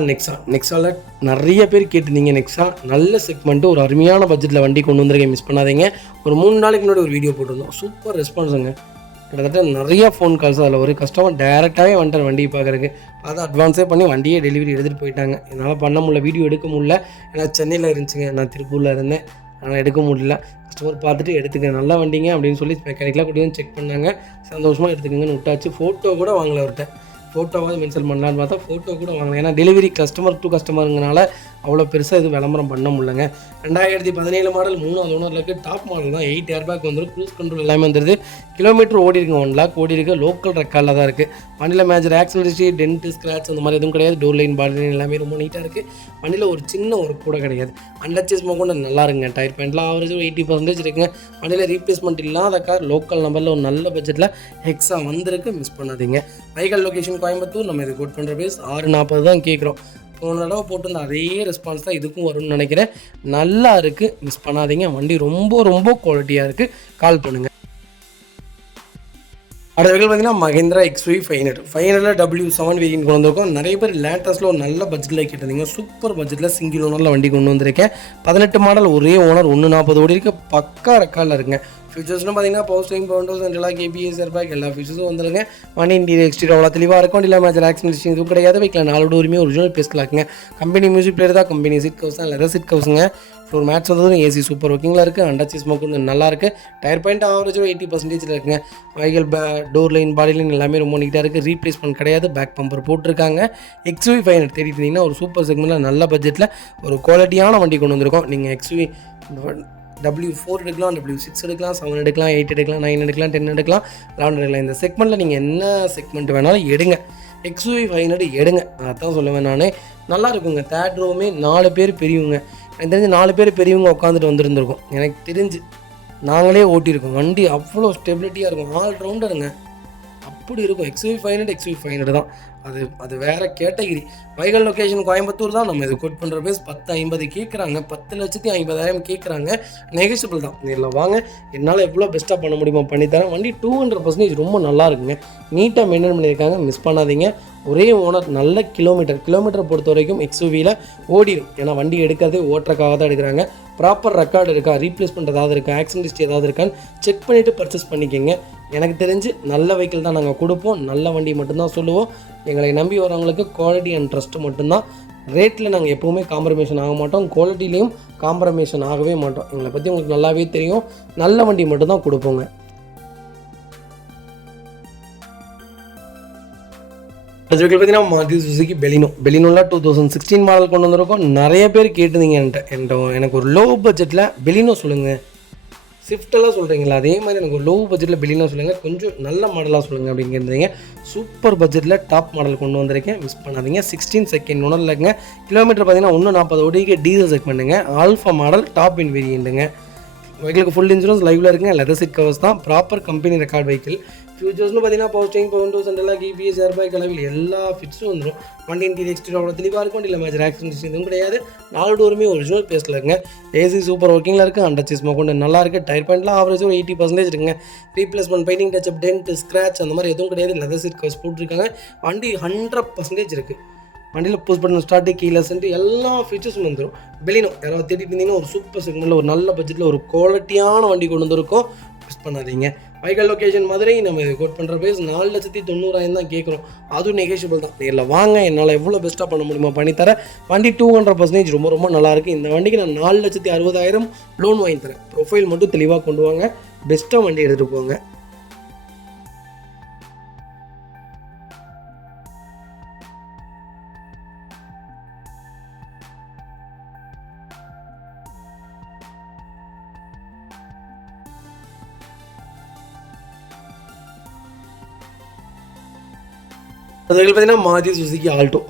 நெக்ஸாவில் நிறைய பேர் கேட்டிருந்தீங்க. நெக்ஸா நல்ல செக்மெண்ட்டு, ஒரு அருமையான பட்ஜெட்டில் வண்டி கொண்டு வந்திருக்கேன், மிஸ் பண்ணாதீங்க. ஒரு 3 நாளைக்கு முன்னாடி ஒரு வீடியோ போட்டிருந்தோம். சூப்பர் ரெஸ்பான்ஸுங்க. கிட்டத்தட்ட நிறையா ஃபோன் கால்ஸ். அதில் ஒரு கஸ்டமர் டேரெக்டாகவே வந்துட்டார் வண்டியை பார்க்குறதுக்கு. அதை அட்வான்ஸே பண்ணி வண்டியே டெலிவரி எடுத்துகிட்டு போயிட்டாங்க. என்னால் பண்ண முடியல, வீடியோ எடுக்க முடியல. ஏன்னா சென்னையில் இருந்துச்சுங்க, நான் திருப்பூரில் இருந்தேன், அதனால் எடுக்க முடியல. கஸ்டமர் பார்த்துட்டு எடுத்துக்க நல்ல வண்டிங்க அப்படின்னு சொல்லி மெக்கானிக்கலாக கூட்டி வந்து செக் பண்ணாங்க. சந்தோஷமாக எடுத்துக்கங்கன்னு விட்டாச்சு. ஃபோட்டோ கூட வாங்கலை அவர்கிட்ட. ஃபோட்டோவாவது மென்ஷன் பண்ணலான்னு பார்த்தா ஃபோட்டோ கூட வாங்கலாம். ஏன்னா டெலிவரி கஸ்டமர் டு கஸ்டமருங்கனால அவ்வளோ பெருசாக எதுவும் விளம்பரம் பண்ண முடியலங்க. 2017 மாடல் 3வது ஓனரில் இருக்குது. டாப் மாடல் தான். 8 ஏர்பேக் வந்துடும். க்ரூஸ் கண்ட்ரோல் எல்லாமே வந்துடுது. கிலோமீட்டர் ஓடி இருக்குங்க, 1 லேக் ஓடி இருக்குது. லோக்கல் ரெக்கார்டில் தான் இருக்குது. வண்டியில் மேஜர் ஆக்சிடென்ட், டென்ட், ஸ்க்ராட்ச் அந்த மாதிரி எதுவும் கிடையாது. டோர் லைன், பாடி லைன் எல்லாமே ரொம்ப நீட்டாக இருக்குது. வண்டியில் ஒரு சின்ன ஒர்க் கூட கிடையாது. அண்டர்ச்சேஸ் கூட நல்லா இருக்குங்க. டயர் பேண்ட்லாம் ஆவரேஜ் 80% இருக்குங்க. வண்டியில் ரீப்ளேஸ்மெண்ட் இல்லாத கார், லோக்கல் நம்பரில் ஒரு நல்ல பட்ஜெட்டில் ஹெக்ஸா வந்திருக்கு. மிஸ் பண்ணாதீங்க. Vehicle location Coimbatore. நம்ம இது கோட் பண்ணுற பேஸ் 640 தான் கேட்குறோம். போன தடவை போட்டிருந்த அதே ரெஸ்பான்ஸ் தான் இதுக்கும் வரும்னு நினைக்கிறேன். நல்லா இருக்குது, மிஸ் பண்ணாதீங்க. வண்டி ரொம்ப ரொம்ப குவாலிட்டியாக இருக்குது. கால் பண்ணுங்கள். அடுத்த வெஹிக்கல் பார்த்தீங்கன்னா மஹிந்திரா XUV 500 W7 வேரியன்ட் கொண்டு வந்திருக்கோம். நிறைய பேர் லேட்டஸ்ட்டில் ஒரு நல்ல பட்ஜெட்டில் கேட்டிருந்தீங்க. சூப்பர் பட்ஜெட்டில் சிங்கிள் ஓனரில் வண்டி கொண்டு வந்திருக்கேன். 18 மாடல், ஒரே ஓனர், 140 ஓடி இருக்குது. பக்கா ரெக்கார்டில் இருக்குங்க. ஃபியூச்சர்ஸ்னு பார்த்தீங்கன்னா power steering, power windows, central lock, ABS, airbag எல்லா ஃபியூச்சர்ஸும் வந்துருங்க. வண்டி இன்டீரியர் எக்ஸ்டீரியர் அவ்வளோ தெளிவாக இருக்கும். இல்லை மேஜர் ஆக்சிடென்ட் இதுவும் கிடையாது. வைக்கல 4 டோருமே ஒரிஜினல் பேஸ்லாக்குங்க. கம்பெனி மியூசிக் பிளேயர் தான். கம்பெனி சீட் கவர்ஸ் தான். லெதர் சீட் கவர்ஸுங்க. ஃப்ளோர் மேட்ச் வந்ததும் ஏசி சூப்பர் ஒர்க்கிங்கில் இருக்குது. அண்டர்ச்சேஸ் ஸ்மோக்கு நல்லா இருக்குது. டயர் பாயிண்ட் ஆவரேஜ் 80% இருக்குங்க. வெஹிக்கல் டோர் லைன், பாடி லைன் எல்லாமே ரொம்ப நீட்டாக இருக்குது. ரீப்ளேஸ்மெண்ட் கிடையாது. பேக் பம்பர் போட்டிருக்காங்க. XUV 500 தேடிட்டு இருந்தீங்கன்னா ஒரு சூப்பர் செக்மெண்ட்டில் நல்ல பட்ஜெட்டில் ஒரு குவாலிட்டியான வண்டி கொண்டு வந்திருக்கோம். நீங்கள் XUV W4 எடுக்கலாம், W6 எடுக்கலாம், 7 எடுக்கலாம், 8 எடுக்கலாம், 9 எடுக்கலாம், 10 எடுக்கலாம், 11 எடுக்கலாம். இந்த செக்மெண்ட்டில் நீங்கள் என்ன செக்மெண்ட் வேணாலும் எடுங்க. XUV 500 எடுங்க. அதான் சொல்லுவேன் நான். நல்லா இருக்குங்க. தேர்ட் ரோவுமே 4 பேர் பெரியவங்க. எனக்கு தெரிஞ்சு 4 பேர் பெரியவங்க உட்காந்துட்டு வந்துருந்துருக்கோம். எனக்கு தெரிஞ்சு நாங்களே ஓட்டியிருக்கோம். வண்டி அவ்வளோ ஸ்டெபிலிட்டியாக இருக்கும். ஆல் ரவுண்டருங்க. அப்படி இருக்கும். XUV 500 தான். அது வேறு கேட்டகிரி. வெஹிக்கல் லொகேஷன் கோயம்புத்தூர் தான். நம்ம இது கோட் பண்ணுற பேஸ் 10.50 கேட்குறாங்க. 10,50,000 கேட்குறாங்க. நெகோஷியபிள் தான். இதில் வாங்க, என்னால் எவ்வளோ பெஸ்ட்டாக பண்ண முடியுமோ பண்ணித்தரேன். வண்டி 200% ரொம்ப நல்லா இருக்குங்க. நீட்டாக மெயின்டைன் பண்ணியிருக்காங்க. மிஸ் பண்ணாதீங்க. ஒரே ஓனர், நல்ல கிலோமீட்டரை பொறுத்த வரைக்கும் XUVயில் ஓடிடும். ஏன்னா வண்டி எடுக்கிறதே ஓட்டுறக்காக தான் எடுக்கிறாங்க. ப்ராப்பர் ரெக்கார்டு இருக்கா, ரீப்ளேஸ்மெண்ட் ஏதாவது இருக்கா, ஆக்சிடென்ட் ஹிஸ்ட்ரி ஏதாவது இருக்கான்னு செக் பண்ணிவிட்டு பர்ச்சேஸ் பண்ணிக்கோங்க. எனக்கு தெரிஞ்சு நல்ல வெஹிக்கிள் தான் நாங்கள் கொடுப்போம். நல்ல வண்டி மட்டும்தான் சொல்லுவோம். எங்களை நம்பி வரவங்களுக்கு குவாலிட்டி அண்ட் ட்ரஸ்ட்டு மட்டும்தான். ரேட்டில் நாங்கள் எப்போவுமே காம்ப்ரமைஷன் ஆக மாட்டோம். குவாலிட்டிலையும் காம்ப்ரமைஷன் ஆகவே மாட்டோம். எங்களை பற்றி உங்களுக்கு நல்லாவே தெரியும். நல்ல வண்டி மட்டும்தான் கொடுப்போங்க. அடுத்த வெஹிக்கிள் பார்த்தீங்கன்னா மாருதி சுசுகி பெலினோவில் 2016 மாடல் கொண்டு வந்திருக்கோம். நிறைய பேர் கேட்டுருந்தீங்க என்கிட்ட எனக்கு ஒரு லோ பட்ஜெட்டில் பெலினோ சொல்லுங்கள், ஸ்விஃப்டெல்லாம் சொல்கிறீங்களா, அதே மாதிரி எனக்கு ஒரு லோ பட்ஜெட்டில் பெலினோ சொல்லுங்கள், கொஞ்சம் நல்ல மாடலாக சொல்லுங்கள் அப்படின்னு கேட்டிருந்தீங்க. சூப்பர் பட்ஜெட்டில் டாப் மாடல் கொண்டு வந்திருக்கேன். மிஸ் பண்ணாதீங்க. 16 செகண்ட் ஓனரில் இருக்குங்க. கிலோமீட்டர் பார்த்தீங்கன்னா 140 ஓடிக்கு. டீசல் செக்மெண்ட்டுங்க. ஆல்ஃபா மாடல், டாப் இன் வேரியண்ட்டுங்க. வெஹிக்கிளுக்கு ஃபுல் இன்சூரன்ஸ் லைவ்ல இருக்குங்க. லெதர் சீட் கவர்ஸ் தான். Proper company record vehicle. ஃபியூச்சர்ஸ்னு பார்த்தீங்கன்னா power steering, power windows, central lock, ABS, airbag அளவில் எல்லா ஃபிட்ஸும் வந்துடும். வண்டி இன்டீரியர் எக்ஸ்டீரியர் அவ்வளோ தெளிவாக இருக்கும். இல்லை மேஜர் ஆக்சிடென்ட் எதுவும் கிடையாது. 4 டோருமே ஒரிஜினல் பேஸில் இருக்குங்க. ஏசி சூப்பர் ஒர்க்கிங்கில் இருக்குது. அண்டர்ச்சேஸ் கொண்டு நல்லா இருக்குது. டயர் பாயிண்ட்லாம் ஆவரேஜ் 80% இருக்குங்க. Replacement, painting touch up, dent, scratch அந்த மாதிரி எதுவும் கிடையாது. லெதர் சீட் கவர்ஸ் போட்டிருக்காங்க. வண்டி 100% இருக்குது. வண்டியில் புஷ் பட்டன் ஸ்டார்ட், கீலெஸ் எல்லா ஃபீச்சர்ஸும் வந்துடும். பெலினோ யாராவது தேடிட்டு இருந்தீங்கன்னா ஒரு சூப்பர் செக்மெண்ட்டில் ஒரு நல்ல பட்ஜெட்டில் ஒரு குவாலிட்டியான வண்டி கொண்டு வந்திருக்கோம். மிஸ் பண்ணாதீங்க. Vehicle location Madurai. நம்ம இது கோட் பண்ணுற பேஸ் 4,90,000 தான் கேட்குறோம். அதுவும் நெகோஷியபிள் தான். நேரில் வாங்க, என்னால் எவ்வளோ பெஸ்ட்டாக பண்ண முடியுமோ பண்ணித்தரேன். வண்டி 200% ரொம்ப ரொம்ப நல்லாயிருக்கு. இந்த வண்டிக்கு நான் 4,60,000 லோன் வாங்கி தரேன். ப்ரொஃபைல் மட்டும் தெளிவாக கொண்டு வாங்க. பெஸ்ட்டாக வண்டி எடுத்துகிட்டு போங்க. அது பார்த்தீங்கன்னா மாருதி சுசுகி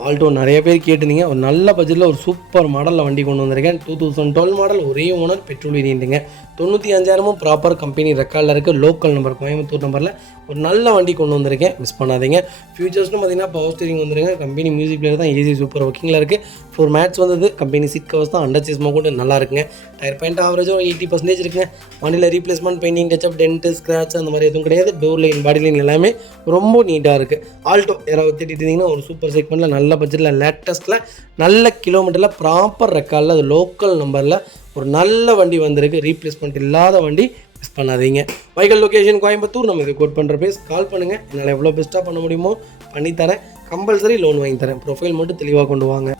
ஆல்டோ நிறைய பேர் கேட்டிருந்தீங்க. ஒரு நல்ல பட்ஜெட்டில் ஒரு சூப்பர் மாடலில் வண்டி கொண்டு வந்திருக்கேன். 2012 மாடல், ஒரே ஓனர், பெட்ரோல் வேரியண்ட்டுங்க. 95,000 ப்ராப்பர் கம்பெனி ரெக்கார்டில் இருக்குது. லோக்கல் நம்பர், கோயம்புத்தூர் நம்பரில் ஒரு நல்ல வண்டி கொண்டு வந்திருக்கேன். மிஸ் பண்ணாதீங்க. ஃபியூச்சர்ஸ்னு பார்த்தீங்கன்னா பவர் ஸ்டீரிங் வந்துருங்க. கம்பெனி மியூசிக் பிளேயர் தான். ஏசி சூப்பர் ஒர்க்கிங்கில் இருக்குது. 4 மேட்ச் வந்தது. கம்பெனி சீட் கவர்ஸ் தான். அண்டர்ச்சேஸ் கூட நல்லா இருக்குங்க. டயர் பாயிண்ட் ஆவரேஜும் 80% இருக்குங்க. வண்டியில் replacement, painting touch up, dent, scratch அந்த மாதிரி எதுவும் கிடையாது. டோர் லைன், பாடி லைன் எல்லாமே ரொம்ப நீட்டாக இருக்குது. ஆல்டோ யாராவது தேடிட்டு இருந்தீங்கன்னா ஒரு சூப்பர் செக்மெண்ட்டில் நல்ல பட்ஜெட்டில் லேட்டஸ்ட்டில் நல்ல கிலோமீட்டரில் ப்ராப்பர் ரெக்கார்டில் அது லோக்கல் நம்பரில் ஒரு நல்ல வண்டி வந்திருக்கு. ரீப்ளேஸ்மெண்ட் இல்லாத வண்டி. மிஸ் பண்ணாதீங்க. Vehicle location Coimbatore. நம்ம இது கோட் பண்ணுற பேஸ். கால் பண்ணுங்கள். என்னால் எவ்வளோ பெஸ்ட்டாக பண்ண முடியுமோ பண்ணித்தரேன். கம்பல்சரி லோன் வாங்கி தரேன். ப்ரொஃபைல் மட்டும் தெளிவாக கொண்டு வாங்க.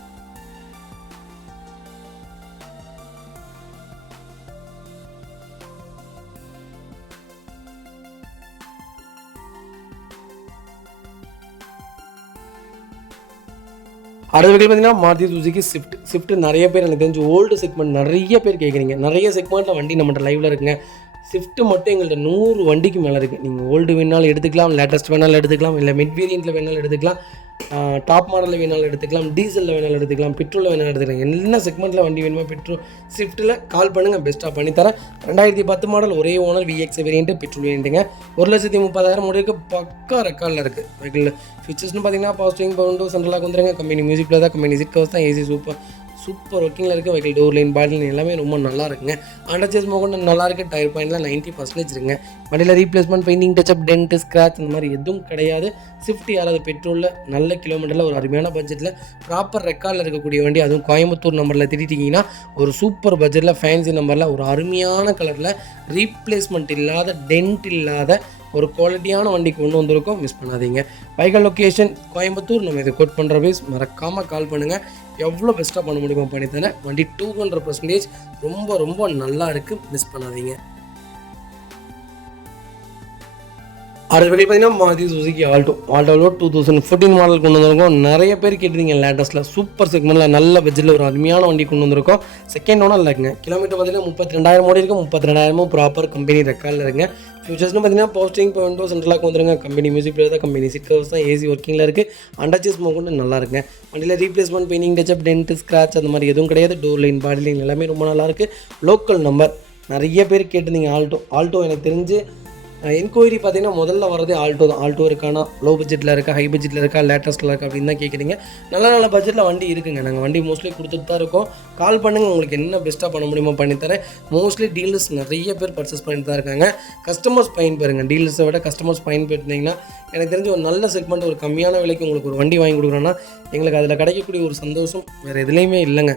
அடுத்த வகையில் பார்த்தீங்கன்னா மாருதி சுசுகி ஸ்விஃப்ட் நிறைய பேர் எனக்கு தெரிஞ்சு ஓல்டு செக்மெண்ட் நிறைய பேர் கேட்குறீங்க. நிறைய செக்மெண்ட்டில் வண்டி நம்மகிட்ட லைவில் இருக்குங்க. ஸ்விஃப்ட் மட்டும் எங்கள்கிட்ட 100 வண்டிக்கு மேலே இருக்குது. நீங்கள் ஓல்டு வேணாலும் எடுத்துக்கலாம், லேட்டஸ்ட் வேணாலும் எடுத்துக்கலாம், இல்லை மிட் வேரியண்ட்டில் வேணாலும் எடுத்துக்கலாம், டாப் மாடலில் வேணாலும் எடுத்துக்கலாம், டீசலில் வேணாலும் எடுத்துக்கலாம், பெட்ரோலில் வேணாலும் எடுத்துக்கலாம். என்ன செக்மெண்ட்டில் வண்டி வேணுமோ ஸ்விஃப்ட்டில் கால் பண்ணுங்கள், பெஸ்ட்டாக பண்ணித்தரேன். 2010 மாடல் ஒரே ஓனர், விஎக்ஸ் வேரியண்ட்டு, பெட்ரோல் வேரியண்ட்டுங்க. 1,30,000 முடிவுக்கு பக்கா ரெக்கார்டில் இருக்குது. வெஹிக்கிள் ஃபீச்சர்ஸ்னு பார்த்தீங்கன்னா பவர் ஸ்டீரிங், பவர் விண்டோ, சென்ட்ரலாக வந்துருங்க. கம்பெனி மியூசிக்கில் தான், கம்பெனி சீட் கவர்ஸ் தான், ஏசி சூப்பர் ஒர்க்கிங்கில் இருக்குது. வெஹிக்கிள் டோர் லைன், பாடி லைன் எல்லாமே ரொம்ப நல்லா இருக்குங்க. அண்டர்சேஸ் மோகன் நல்லா இருக்குது. டயர் பாயிண்ட்லாம் 90% இருக்குங்க. வண்டியில் replacement, painting touch up, dent, scratch அந்த மாதிரி எதுவும் கிடையாது. ஸ்விஃப்ட் யாராவது பெட்ரோலில் நல்ல கிலோமீட்டரில் ஒரு அருமையான பட்ஜெட்டில் ப்ராப்பர் ரெக்கார்டில் இருக்கக்கூடிய வண்டி, அதுவும் கோயம்புத்தூர் நம்பரில் திட்டிட்டிங்கன்னா ஒரு சூப்பர் பட்ஜெட்டில் ஃபேன்சி நம்பரில் ஒரு அருமையான கலரில் ரீப்ளேஸ்மெண்ட் இல்லாத, டென்ட் இல்லாத ஒரு குவாலிட்டியான வண்டி கொண்டு வந்திருக்கோம். மிஸ் பண்ணாதீங்க. Vehicle location Coimbatore. நம்ம இதை கோட் பண்ணுற பேஸ் மறக்காமல் கால் பண்ணுங்கள். எவ்வளோ பெஸ்ட்டாக பண்ண முடியுமோ பண்ணித்தரேன். வண்டி 200% ரொம்ப ரொம்ப நல்லா இருக்குது. மிஸ் பண்ணாதீங்க. அடுத்த வகையில் பார்த்தீங்கன்னா மாருதி சுசுகி ஆல்டோவில் 2014 மாடல் கொண்டு வந்திருக்கோம். நிறைய பேர் கேட்டிருந்தீங்க லேட்டஸ்ட்டில் சூப்பர் செக்மெண்ட்டில் நல்ல பட்ஜெட்டில் ஒரு அருமையான வண்டி கொண்டு வந்திருக்கோம். செகண்ட் ஓனர் இல்லைங்க. கிலோமீட்டர் பார்த்தீங்கன்னா 32,000 ஓடி இருக்குது. 32,000 ப்ராப்பர் கம்பெனி ரெக்கார்டில் இருக்குங்க. ஃபியூச்சர்ஸ்னு பார்த்தீங்கன்னா பவர் ஸ்டீரிங், பவர் விண்டோ, சென்ட்ரலாக வந்துருங்க. கம்பெனி மியூசிக் பிளேயர் தான், கம்பெனி சீட் கவர்ஸ் தான், ஏசி ஒர்க்கிங்கில் இருக்குது. அண்டர்சேஸ் மோகன் நல்லா இருக்குங்க. வண்டியில் replacement, painting touch up, dent, scratch அந்த மாதிரி எதுவும் கிடையாது. டோர் லைன், பாடி லைன் எல்லாமே ரொம்ப நல்லாயிருக்கு. லோக்கல் நம்பர் நிறைய பேர் கேட்டிருந்தீங்க. ஆல்டோ எனக்கு தெரிஞ்சு என்கொயரி பார்த்தீங்கன்னா முதல்ல வரதே ஆல்டோ தான். ஆல்டோ இருக்கானா, லோ பட்ஜெட்டில் இருக்கா, ஹை பட்ஜெட்டில் இருக்கா, லேட்டஸ்ட்டில் இருக்கா அப்படின்னு தான் கேட்குறீங்க. நல்ல பட்ஜெட்டில் வண்டி இருக்குங்க. நாங்கள் வண்டி மோஸ்ட்லி கொடுத்துட்டு தான் இருக்கோம். கால் பண்ணுங்கள், உங்களுக்கு என்ன பெஸ்ட்டாக பண்ண முடியுமோ பண்ணித்தரேன். மோஸ்ட்லி டீலர்ஸ் நிறைய பேர் பர்ச்சேஸ் பண்ணிட்டு தான் இருக்காங்க. கஸ்டமர்ஸ் பயன்பெறுங்க. டீலர்ஸை விட கஸ்டமர்ஸ் பயன்படுத்தினீங்கன்னா எனக்கு தெரிஞ்சு ஒரு நல்ல செக்மெண்ட், ஒரு கம்மியான விலைக்கு உங்களுக்கு ஒரு வண்டி வாங்கி கொடுக்குறோன்னா எங்களுக்கு அதில் கிடைக்கக்கூடிய ஒரு சந்தோஷம் வேறு எதுலேயுமே இல்லைங்க.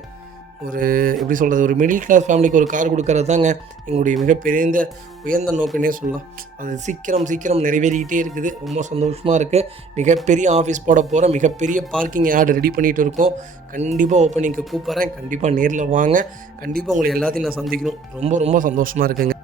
ஒரு எப்படி சொல்கிறது, ஒரு மிடில் கிளாஸ் ஃபேமிலிக்கு ஒரு கார் கொடுக்கறது தாங்க எங்களுடைய மிகப்பெரிய உயர்ந்த நோக்கன்னே சொல்லலாம். அது சீக்கிரம் நிறைவேறிக்கிட்டே இருக்குது. ரொம்ப சந்தோஷமாக இருக்குது. மிகப்பெரிய ஆஃபீஸ் போட போகிறேன். மிகப்பெரிய பார்க்கிங் ஆட் ரெடி பண்ணிகிட்டு இருக்கோம். கண்டிப்பாக ஓப்பனிங்க்கு கூப்பிட்றேன். கண்டிப்பாக நேரில் வாங்க. கண்டிப்பாக உங்களை எல்லாத்தையும் நான் சந்திக்கணும். ரொம்ப ரொம்ப சந்தோஷமாக இருக்குங்க.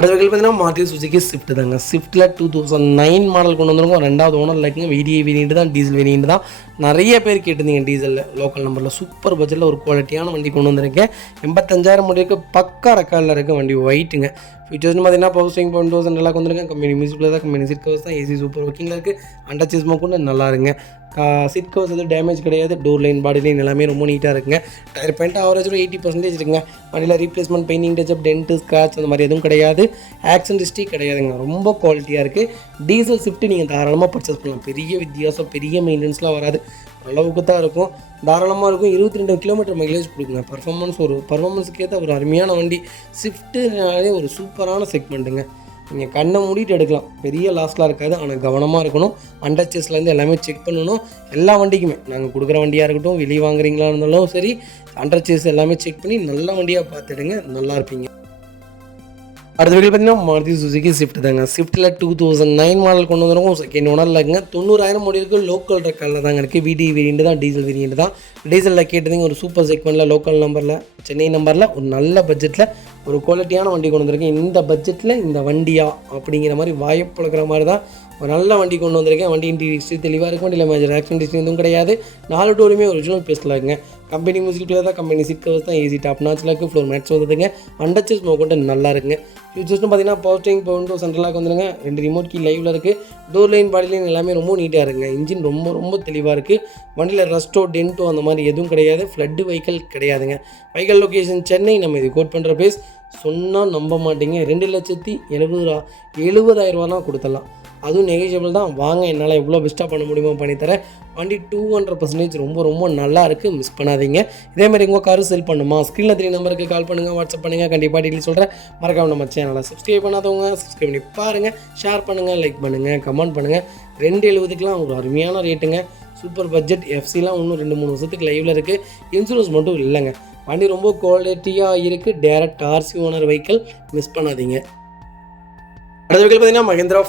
அடுத்த வகையில் பார்த்தீங்கன்னா மாருதி சுசுகி ஸ்விஃப்ட் தாங்க. ஸ்விஃப்ட்டில் 2009 மாடல் கொண்டு வந்திருக்கோம். 2வது ஓனர் இருக்குங்க. VDI வேரியண்ட் தான், டீசல் வேரியண்ட் தான். நிறைய பேர் கேட்டிருந்தீங்க டீசலில், லோக்கல் நம்பரில் சூப்பர் பட்ஜெட்டில் ஒரு குவாலிட்டியான வண்டி கொண்டு வந்திருக்கேன். 85,000 முடிவுக்கு பக்கா ரெக்கார்டில் இருக்க வண்டி. ஒயிட்டுங்க. ஃபீச்சர்ஸ்னு பார்த்தீங்கன்னா பவர் ஸ்டீரிங், பவர் விண்டோ, சென்ட்ரலாக வந்துருக்கேன். கம்பெனி மியூசிக்கில் தான், கம்பெனி சீட் கவர்ஸ் தான், ஏசி சூப்பர் ஒர்க்கிங்கில் இருக்குது. அண்டர்சேஸ் மோகன் நல்லா இருங்க. சீட் கவர்ஸ் எதுவும் டேமேஜ் கிடையாது. டோர் லைன், பாடி லைன் எல்லாமே ரொம்ப நீட்டாக இருக்குங்க. டயர் பாயிண்ட் ஆவரேஜ் 80% இருக்குங்க. வண்டியில் replacement, painting touch up, dent, scratch அந்த மாதிரி எதுவும் கிடையாது. ஆக்சிடென்ட் ஹிஸ்ட்ரி கிடையாதுங்க. ரொம்ப குவாலிட்டியாக இருக்குது. டீசல் ஸ்விஃப்ட் நீங்கள் தாராளமாக பர்ச்சேஸ் பண்ணலாம். பெரிய வித்தியாசம், பெரிய மெயின்டெனன்ஸ்லாம் வராது. அளவுக்கு தான் இருக்கும். தாராளமாக இருக்கும். 22 கிலோமீட்டர் மைலேஜ் கொடுக்குங்க. பர்ஃபார்மன்ஸுக்கு ஏற்ற ஒரு அருமையான வண்டி. ஸ்விஃப்ட்டுனாலே ஒரு சூப்பரான செக்மெண்ட்டுங்க. நீங்கள் கண்ணை மூடிட்டு எடுக்கலாம். பெரிய லாஸ்லாம் இருக்காது. ஆனால் கவனமாக இருக்கணும். அண்டர்சேஸ்லேருந்து எல்லாமே செக் பண்ணணும். எல்லா வண்டிக்குமே நாங்கள் கொடுக்குற வண்டியாக இருக்கட்டும், வெளியே வாங்குறீங்களா இருந்தாலும் சரி, அண்டர்சேஸ் எல்லாமே செக் பண்ணி நல்ல வண்டியாக பார்த்துடுங்க. நல்லா இருப்பீங்க. அடுத்த வீடியோ பார்த்தீங்கன்னா மாருதி சுசுகி ஸ்விஃப்ட் தாங்க. ஸ்விஃப்ட்டில் 2009 மாடல் கொண்டு வந்துருக்கோம். செகண்ட் ஓனரில் இருக்குங்க. 90,000 ஓடி இருக்குது. லோக்கல் ரெக்கார்டில் தாங்க இருக்குது. VDI வேரியண்ட் தான், டீசல் வேரியண்ட் தான். டீசலில் கேட்டதுங்க ஒரு சூப்பர் செக்மெண்ட்டில், லோக்கல் நம்பரில், சென்னை நம்பரில் ஒரு நல்ல பட்ஜெட்டில் ஒரு குவாலிட்டியான வண்டி கொண்டு வந்திருக்கேன். இந்த பட்ஜெட்டில் இந்த வண்டியா அப்படிங்கிற மாதிரி வாய்ப்புழுக்கிற மாதிரி தான் ஒரு நல்ல வண்டி கொண்டு வந்திருக்கேன். வண்டி ஹிஸ்ட்ரி தெளிவாக இருக்கும். வண்டியில் மேஜர் ஆக்சிடென்ட் ஹிஸ்ட்ரி எதுவும் கிடையாது. 4 டோருமே ஒரிஜினல் பேஸ்டில் இருக்குங்க. கம்பெனி மியூசிக்கில் தான், கம்பெனி சீட் கவர்ஸ் தான், ஏசி டாப் நாச்சில் இருக்குது. Floor match வந்துதுங்க. அண்டர்சேஸ் மோகன் நல்லா இருக்குங்க. ஃபியூச்சர்ஸ்னு பார்த்தீங்கன்னா பவர் ஸ்டீரிங், பவர் விண்டோ, சென்ட்ரலாக வந்துருங்க. 2 ரிமோட் கீ லைவில் இருக்குது. டோர் லைன், பாடி லைன் எல்லாமே ரொம்ப நீட்டாக இருக்குங்க. இன்ஜின் ரொம்ப ரொம்ப தெளிவாக இருக்குது. வண்டியில் ரஸ்ட்டோ, டென்ட்டோ அந்த மாதிரி எதுவும் கிடையாது. ஃப்ளட்டு வெஹிக்கல் கிடையாதுங்க. Vehicle location Chennai. நம்ம இது கோட் பண்ணுற பிளேஸ் சொன்னால் நம்ப மாட்டீங்க. 2,70,000 தான் கொடுத்துடலாம். அதுவும் நெகோஷியபிள் தான். வாங்க, என்னால் எவ்வளோ பெஸ்ட்டாக பண்ண முடியுமோ பண்ணித்தரேன். வண்டி 200% ரொம்ப ரொம்ப நல்லா இருக்குது. மிஸ் பண்ணாதீங்க. இதேமாதிரி உங்கள் காரு செல் பண்ணுமா, ஸ்க்ரீனில் 3 நம்பருக்கு கால் பண்ணுங்கள், வாட்ஸ்அப் பண்ணுங்கள். கண்டிப்பாக டீட்டெயில் சொல்கிறேன். மறக்காம நம்ம சேனலை சப்ஸ்கிரைப் பண்ணாதவங்க சப்ஸ்கிரைப் பண்ணி பாருங்கள். ஷேர் பண்ணுங்கள், லைக் பண்ணுங்கள், கமெண்ட் பண்ணுங்கள். 270க்குலாம் ஒரு அருமையான ரேட்டுங்க. Super budget. எஃப்சிலாம் இன்னும் 2-3 வருஷத்துக்கு லைவில் இருக்குது. இன்சூரன்ஸ் மட்டும் இல்லைங்க. வண்டி ரொம்ப குவாலிட்டியாக இருக்குது. Direct RC owner vehicle. Miss பண்ணாதீங்க. அடுத்த வகையில் பார்த்தீங்கன்னா மஹிந்திரா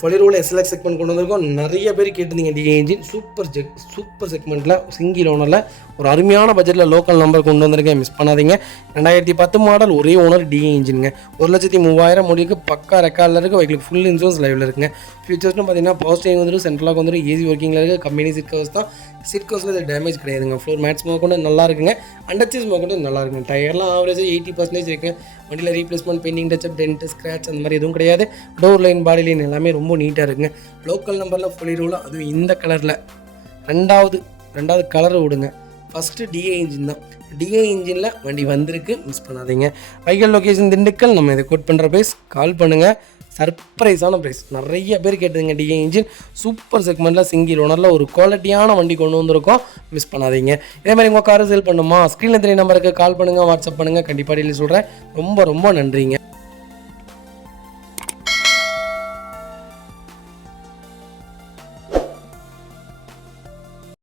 ஃபொலிரோவில் SLX செக்மெண்ட் கொண்டு வந்திருக்கோம். நிறைய பேர் கேட்டிருந்தீங்க டிஏ இன்ஜின் சூப்பர் செக்மெண்ட்டில் சிங்கிள் ஓனரில் ஒரு அருமையான பட்ஜெட்டில் லோக்கல் நம்பர் கொண்டு வந்திருக்கேன், மிஸ் பண்ணாதீங்க. 2010 மாடல், ஒரே ஓனர், டிஏ இன்ஜினுங்க. 1,30,000 முடிவுக்கு பக்கா ரெக்கார்டில் இருக்குது. வெஹிக்கிள் ஃபுல் இன்சூரன்ஸ் லைவில் இருக்குங்க. ஃபியூச்சர்ஸ்னு பார்த்தீங்கன்னா பவர் ஸ்டேரிங் வந்துடும், சென்ட்ரலாக வந்துடும், ஏசி ஒர்க்கிங்கில் இருக்குது. கம்பெனி சீட் கவர்ஸ் தான். சீட் கவர்ஸில் இது டேமேஜ் கிடையாதுங்க. ஃப்ளோர் மேட்ஸ் கொண்டு நல்லா இருக்குங்க. அண்டர்ச்சீஸ் கொண்டு நல்லா இருக்குங்க. டயர்லாம் ஆவரேஜ் 80% இருக்குங்க. வண்டியில் replacement, painting, touch up, dent, scratch அந்த மாதிரி எதுவும் கிடையாது. டோர் லைன், பாடி லைன் எல்லாமே ரொம்ப நீட்டாக இருக்குங்க. லோக்கல் நம்பரில் ஃபொலிரோவில், அதுவும் இந்த கலரில் ரெண்டாவது கலரை விடுங்க. ஃபஸ்ட்டு டிஏ இன்ஜின் தான். டிஏ இன்ஜினில் வண்டி வந்திருக்கு, மிஸ் பண்ணாதீங்க. வைக்கல் லொக்கேஷன் திண்டுக்கல். நம்ம இதை கோட் பண்ணுற ப்ரைஸ், கால் பண்ணுங்கள். சர்ப்ரைஸான ப்ரைஸ். நிறைய பேர் கேட்டதுங்க. டிஏ இன்ஜின் சூப்பர் செக்மெண்ட்டில் சிங்கிள் ஓனரில் ஒரு குவாலிட்டியான வண்டி கொண்டு வந்திருக்கோம், மிஸ் பண்ணாதீங்க. இதே மாதிரி உங்கள் காரை சேல் பண்ணுமா, ஸ்க்ரீனில் 3 நம்பருக்கு கால் பண்ணுங்கள், வாட்ஸ்அப் பண்ணுங்கள். கண்டிப்பாக டெய்லி சொல்கிறேன். ரொம்ப நன்றிங்க.